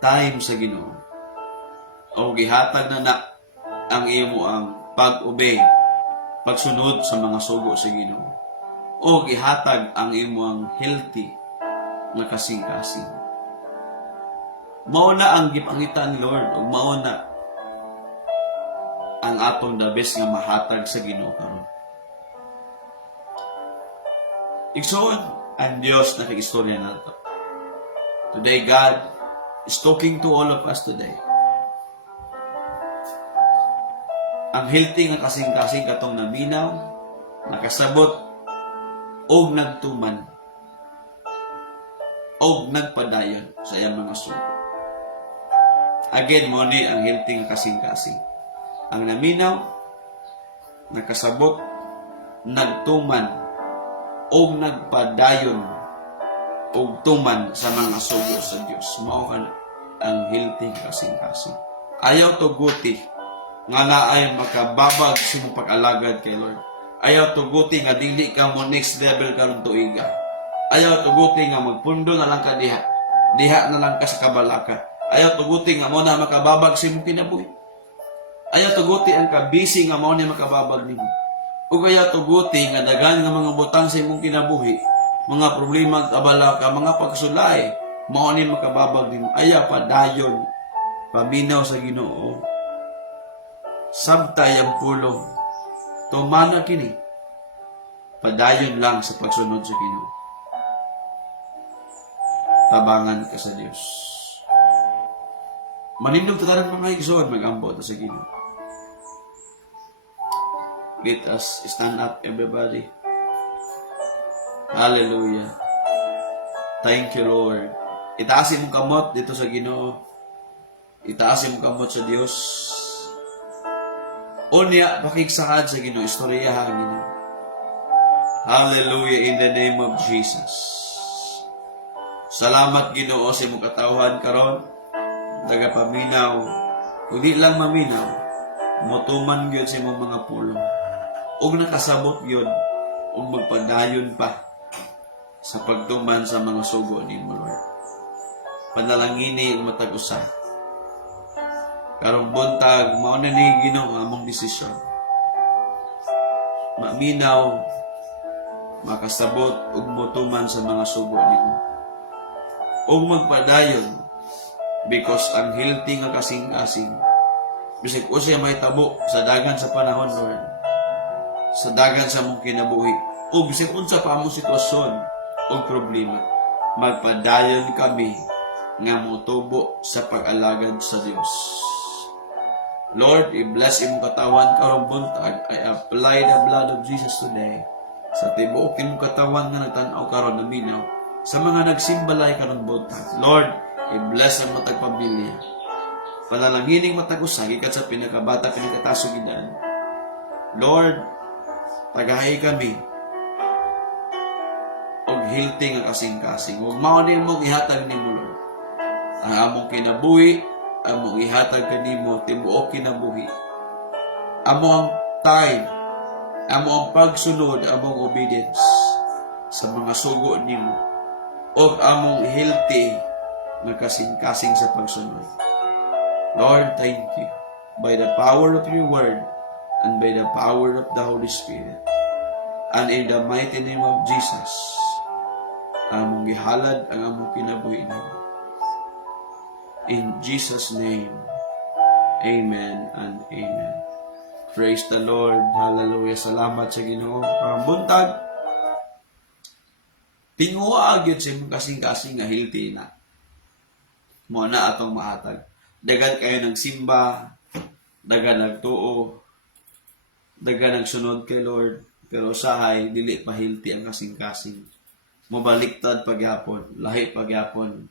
time sa Ginoo. O gihatag na ang imo ang pag-obey, pagsunod sa mga sugo sa Ginoo. O gihatag ang imo ang healthy nga kasing-kasing. Mao na ang gipangita ni Lord, o mao na ang atong the best nga mahatag sa Ginoo karon. Igsoon ang Dios na kag-istorya nato. Today God is talking to all of us today. Ang healthy nga kasing-kasing katong naminaw, nakasabot og nagtuman og nagpadayon sa iyang mga sugo. Again, mo ni ang healthy nga kasing-kasing. Ang naminaw, nakasabot, nagtuman, o nagpadayon, o tuman sa mga sugo sa Diyos. Mao ka ang healthy kasing-kasing. Ayaw tuguti nga naay makababag sa mong pag-alagad kay Lord. Ayaw tuguti nga dili ka mo next level karong tuiga. Ayaw tuguti nga magpundo na lang ka diha. Diha na lang ka sa kabalaka. Ayaw tuguti nga mo na makababag sa imong kinabuhi. Ayaw tuguti ang kabisi nga mo na makababag nimo. O kaya tuguti nga dagan nga mga butang sa imong kinabuhi, mga problema at kabalaka, mga pagsulay, mao ni makababag nimo. Ayaw padayon, paminaw sa Ginoo. Sabtay ang pulong, tumana kini, padayon lang sa pagsunod sa Ginoo. Tabangan ka sa Diyos. Manindog tatarang mga igsoon, mag-ambot sa Ginoo. Let us stand up, everybody. Hallelujah. Thank you, Lord. Itaasin mong kamot dito sa Ginoo. Itaasin mong kamot sa Diyos. Unya, pakigsakad sa Ginoo. Istoryahan Ginoo. Hallelujah, in the name of Jesus. Salamat Ginoo sa imong katawhan karon. Nagapaminaw, kundi lang maminaw, motuman gyud sa imong mga pulong. Ug nakasabot gyud, ug magpadayon pa sa pagtuman sa mga sugo nimo, Lord. Panalangini ang matag usa. Karong buntag, mao na ni Ginoo ang among desisyon. Maminaw, makasabot ug motuman sa mga sugo nimo. Ug magpadayon because ang healthy nga kasing-kasing bisig o siya may tabo sa dagan sa panahon, Lord, sa dagan sa mong kinabuhi o bisig unsa pa among sitwasyon o problema, magpadayon kami nga motubo sa pag-alagad sa Dios. Lord, i-bless imong katawan karong buntag. I apply the blood of Jesus today sa tibuok imong katawan nga nagtan-aw karon naminaw sa mga nagsimbalay karong buntag. Lord, i-bless ang matag pamilya. Panalanghining matag usa gikan sa pinakabata pinakatasog edad. Lord, tagahay kami og healthy nga kasing-kasing. Ug mao ni mo ihatag nimo, Lord. Ang among kinabuhi, among ihatag kanimo tibuok kinabuhi. Among time, among pagsunod, among obedience sa mga sugo nimo. Og among healthy nga kasing-kasing sa pagsunod. Lord, thank you. By the power of your word and by the power of the Holy Spirit and in the mighty name of Jesus, among gihalad ang among kinabuhi nimo. In Jesus' name, amen and amen. Praise the Lord. Hallelujah. Salamat sa Ginoo. Ang buntag, tinguha agad sa imong kasing-kasing nga healthy na. Mo na atong mahatag. Dagan kayo ng simba, dagan nagtuo, dagan nagsunod kay Lord, pero usahay dili pa healthy ang kasing-kasing. Mobaliktad pagyapon, lahi pagyapon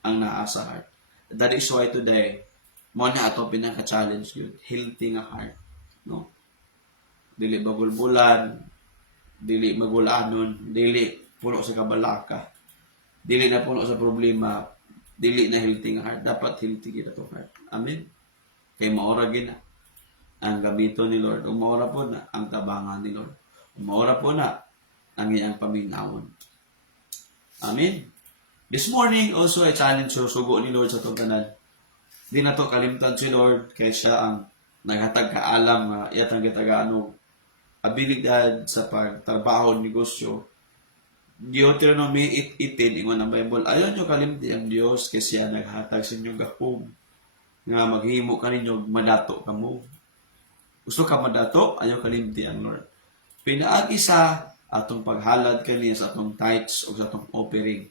ang naa sa heart. That is why today, mo na atong pinaka-challenge yun, healthy nga heart, no? Dili bagulbulan, dili magulanon, dili puno sa kabalaka, dili na puno sa problema, dili na healthy nga heart. Dapat healthy kita to heart. Amen. Kay maora gina ang gamito ni Lord. O maora po na ang tabangan ni Lord. O maora po na ang iyang paminawon. Amen. This morning also I challenge you, sugo ni Lord sa itong tanan. Di na to kalimtan si Lord kay siya ang naghatag kaalam nga iyatang gitagaano abilidad sa pagtrabaho, negosyo. Deuteronomy 8:18 ingon ang Bible, ayaw nyo kalimti ang Dios kasi siya naghatag sa inyong gahom nga maghimo ka ninyo madato ka mo. Gusto ka madato, ayaw kalimti ang Lord. Pinaagi sa atong paghalad kaniya sa atong tithes o sa atong offering.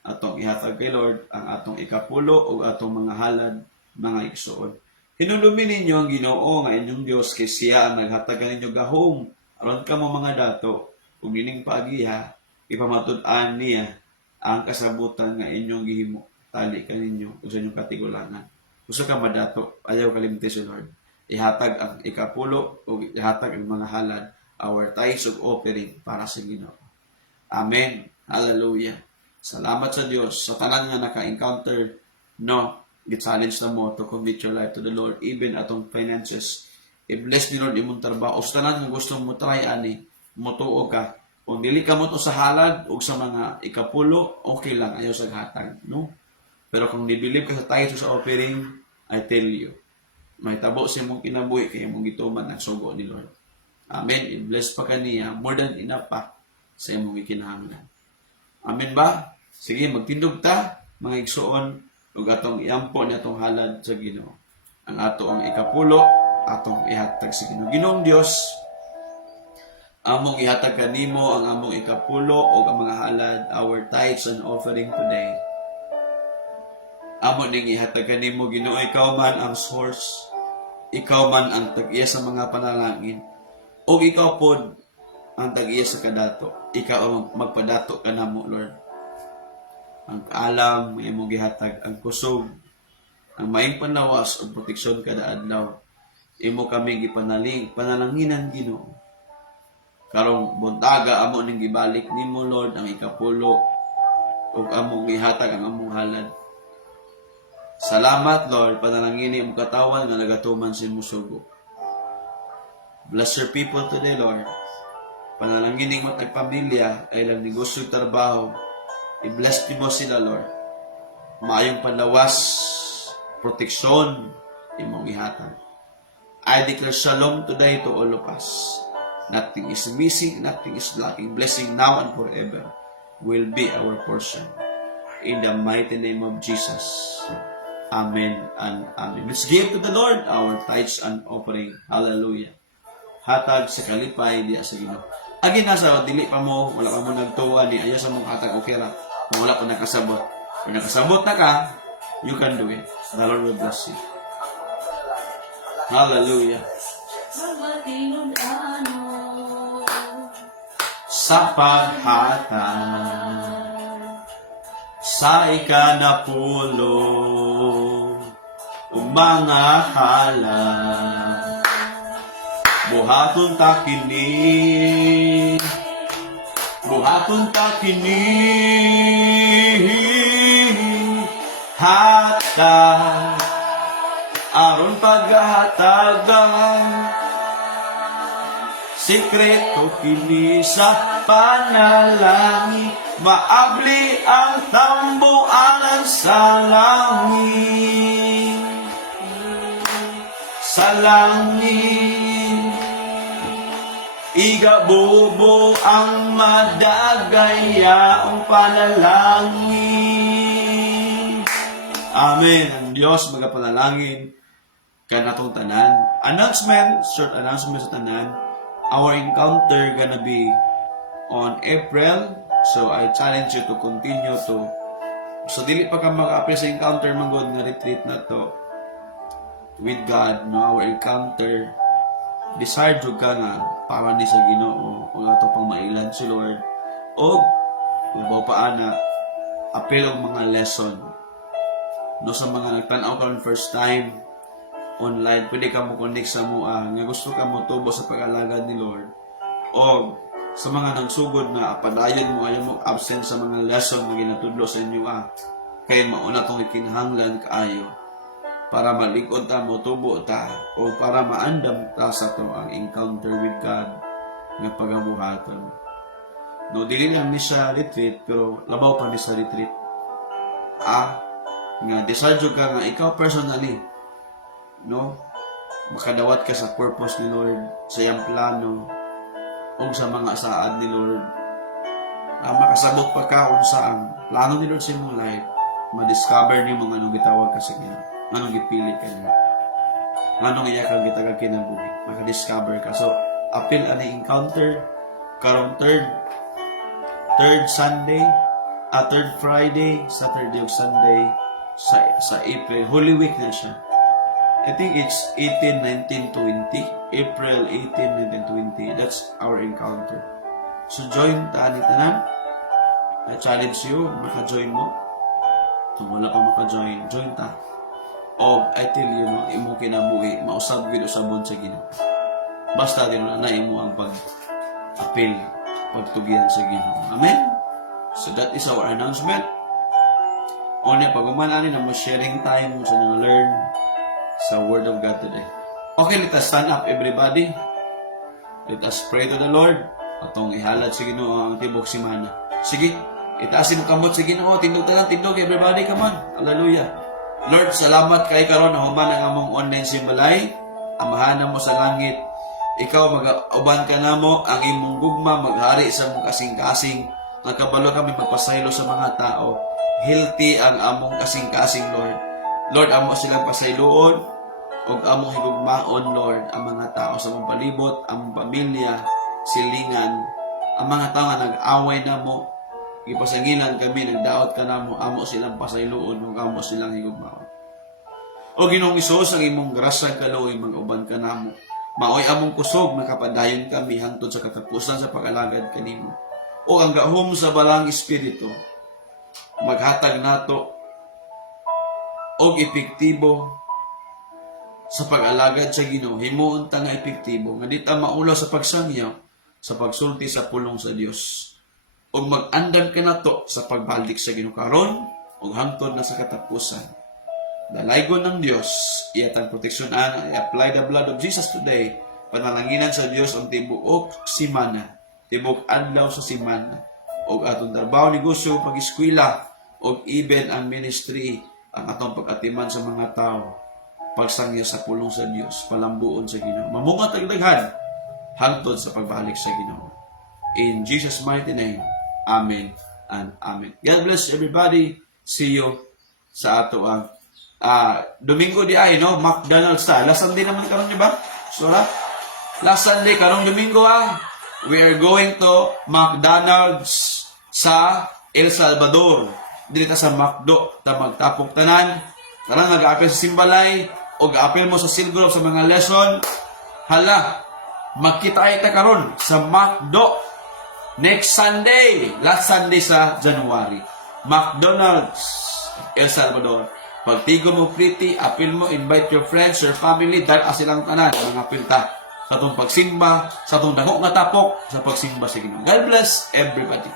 Atong ihatag kay Lord ang atong ikapulo o atong mga halad, mga igsoon. Hinulumi ninyo ang Ginoo nga inyong Dios kay siya ang naghatag kaninyo gahom aron ka mo mga dato, ug nining paagiha, ipamatud-an niya ang kasabutan nga inyong gihimo, tali kaninyo, ug sa inyong katigulangan. Gusto ka madato, ayaw kalimti si Lord. Ihatag ang ikapulo, o ihatag ang mga halad, our tithes ug offering para sa Ginoo. Amen. Hallelujah. Salamat sa Dios sa tanan nga naka-encounter, no, gi-challenge na mo to commit your life to the Lord, even atong finances. I-bless ni Lord imong trabaho. O sa tanan nga gusto mo try ani, motuo ka. Kung dili ka mo to sa halad o sa mga ikapulo, okay lang, ayaw sa hatag, no? Pero kung nibilib ka sa tithes o sa offering, I tell you, may tabo sa imong kinabuhi kaya mong gituman ang sugo ni Lord. Amen. I-bless pa kaniya, more than enough pa sa imong ikinahanglan. Amen ba? Sige, magtindog ta, mga igsuon, ug atong iampo ni atong halad sa Ginoo. Ang ato ang ikapulo, atong ihatag sa Ginoo. Ginoong Dios, among ihatag kanimo ang among ikapulo o ang mga halad, our tithes and offering today. Amo ning ihatag kanimo Ginoo, ikaw man ang source, ikaw man ang tag-iya sa mga panalangin, o ikaw pod ang tag-iya sa kadato. Ikaw ang magpadato kanamo, Lord. Ang kaalam, may imong gihatag, ang kusog, ang maing panlawas o proteksyon kada adlaw. Imo kami panalanginan Ginoo. Karong buntaga amo ning gibalik nimo, Lord, ang ikapulo ug among gihatag ang among halad. Salamat, Lord, panalangini ang katawan nga nagatuman sa imong sugo. Bless your people today, Lord. Panalangini ang matag pamilya, ay lang negosyo trabaho. I-bless mo sila, Lord. Maayong panlawas, proteksyon, imong ihatag. I declare shalom today to all of us. Nothing is missing, nothing is lacking. Blessing now and forever will be our portion. In the mighty name of Jesus. Amen and amen. Let's give to the Lord our tithes and offering. Hallelujah. Hatag sa kalipay diya sa Ginoo. Agi nasa dili pa mo, wala pa mo nagtuwa ni ayo sa mong hatag okay ra. Kung wala pa nakasabot. Kung nakasabot na ka, you can do it. The Lord will bless you. Hallelujah. Sa paghatag sa ikanapulo mga halad, buhaton ta kini, hatag aron paghatagan, sikreto kini sa panalangin, maabli ang tambuanan sa langit. Sa langit, igabubo ang madagaya ang panalangin. Amen. Ang Diyos magapanalangin kanatong tanan. Announcement, short announcement sa tanan. Our encounter gonna be on April. So I challenge you to continue to. So dili pa ka maka-apply sa encounter manggod nga retreat na to with God, no, our encounter. Desire jud ka nga para ni sa Ginoo o ato pang mailan si Lord. O ubaw pa ana apil og mga lesson. No sa mga nagtan-aw karon first time online, pwede ka mo connect sa mua nga gusto ka mo tubo sa pag-alagad ni Lord. O sa mga nagsugod na padayon mo ayaw mo absent sa mga lesson na ginatudlo sa inyo kaya mauna tong ikinahanglan kaayo para malikod ta mo tubo ta o para maandam ta sa to ang encounter with God nga pagabuhaton. No, dili lang ni sa retreat pero labaw pa ni sa retreat. Nga decide ka nga ikaw personally, no, makadawat ka sa purpose ni Lord, sa iyang plano o sa mga saad ni Lord. Makasabot pa ka kung saan plano ni Lord sa iyong life, ma-discover niyo mga anong gitawag ka sa kanya, anong gipili ka niya, anong iya kang gitagag kinabuhi, maka-discover ka. So appeal ani encounter karong third Sunday, third Friday, Saturday ug Sunday sa April. Holy Week na siya. I think it's 18, 19, 20. April 18, 19, 20. That's our encounter. So join ta ni tanan. Na-challenge you, maka-join mo. Kung wala pa maka-join, join ta. O, I tell you, no, imo kinabuhi, mausab gid usabon sa Ginoo. Basta din na imo ang pag-appeal, pagtugihan sa Ginoo. Amen? So that is our announcement. O na pag-umanan na mo sharing time sa nang learn sa Word of God today. Okay, let us stand up, everybody. Let us pray to the Lord. Atong ihalad sa Ginoo ang tibok simana. Sige, itaasin mo kamot sa Ginoo. Tindog talang tindog, everybody, come on. Hallelujah. Lord, salamat kay karon na human ang among online simbalay. Amahan mo sa langit. Ikaw mag-uban ka namo ang imong gugma maghari sa mong kasing-kasing. Nagkabalo kami magpasaylo sa mga tao. Healthy ang among kasing-kasing, Lord. Lord, amo silang pasayloon o among higugmaon, Lord, ang mga tao sa mong palibot, among pamilya, silingan, ang mga tao nga nag-away na mo, ipasangilan kami, nagdaot ka na mo, amo silang pasayloon, o amo silang higugmaon. O Ginoong Isus, ang imong grasya kaluoy, mag-uban ka na mo. Maoy among kusog, makapadayon kami hangtod sa katapusan sa pag-alagad kanimo. O ang gahom sa balang Espiritu, maghatag nato og epektibo sa pag-alagad sa Ginoo. Himuon ta nga epektibo nga di ta maulaw sa pagsangyaw sa pagsulti sa pulong sa Dios. Og mag-andam ka nato sa pagbalik sa Ginoo karon ug hangtod na sa katapusan. Dalaygon ng Dios, iyatang proteksyonan, i-apply the blood of Jesus today. Panalanginan sa Dios ang tibuok simana, tibok adlaw sa simana, og atong trabaho, negosyo, pag-eskwela, og even ang ministry, ang atong pag-atiman sa mga tao, pagsangya sa pulong sa Dios, palambuon sa Ginoo. Mamungat ang daghan hangtod sa pagbalik sa Ginoo. In Jesus' mighty name, Amen and Amen. God bless everybody. See you sa ato ang Domingo di ay, no? McDonald's ta. Last Sunday naman karon, di ba? So, last Sunday, karong Domingo, we are going to McDonald's sa El Salvador. Dito sa McDo, ta magtapok tanan. Karang nag-apel sa Simbalay, o ga-apel mo sa Silgrove sa mga lesson. Hala, magkita ay ta karon sa McDo. Next Sunday, last Sunday sa January. McDonald's, El Salvador. Pagtigo mo pretty, apil mo, invite your friends, your family, dahil asilang tanan, mga pilta, sa itong pagsimba, sa itong dagok na tapok, sa pagsimba sa Ginoo. God bless everybody.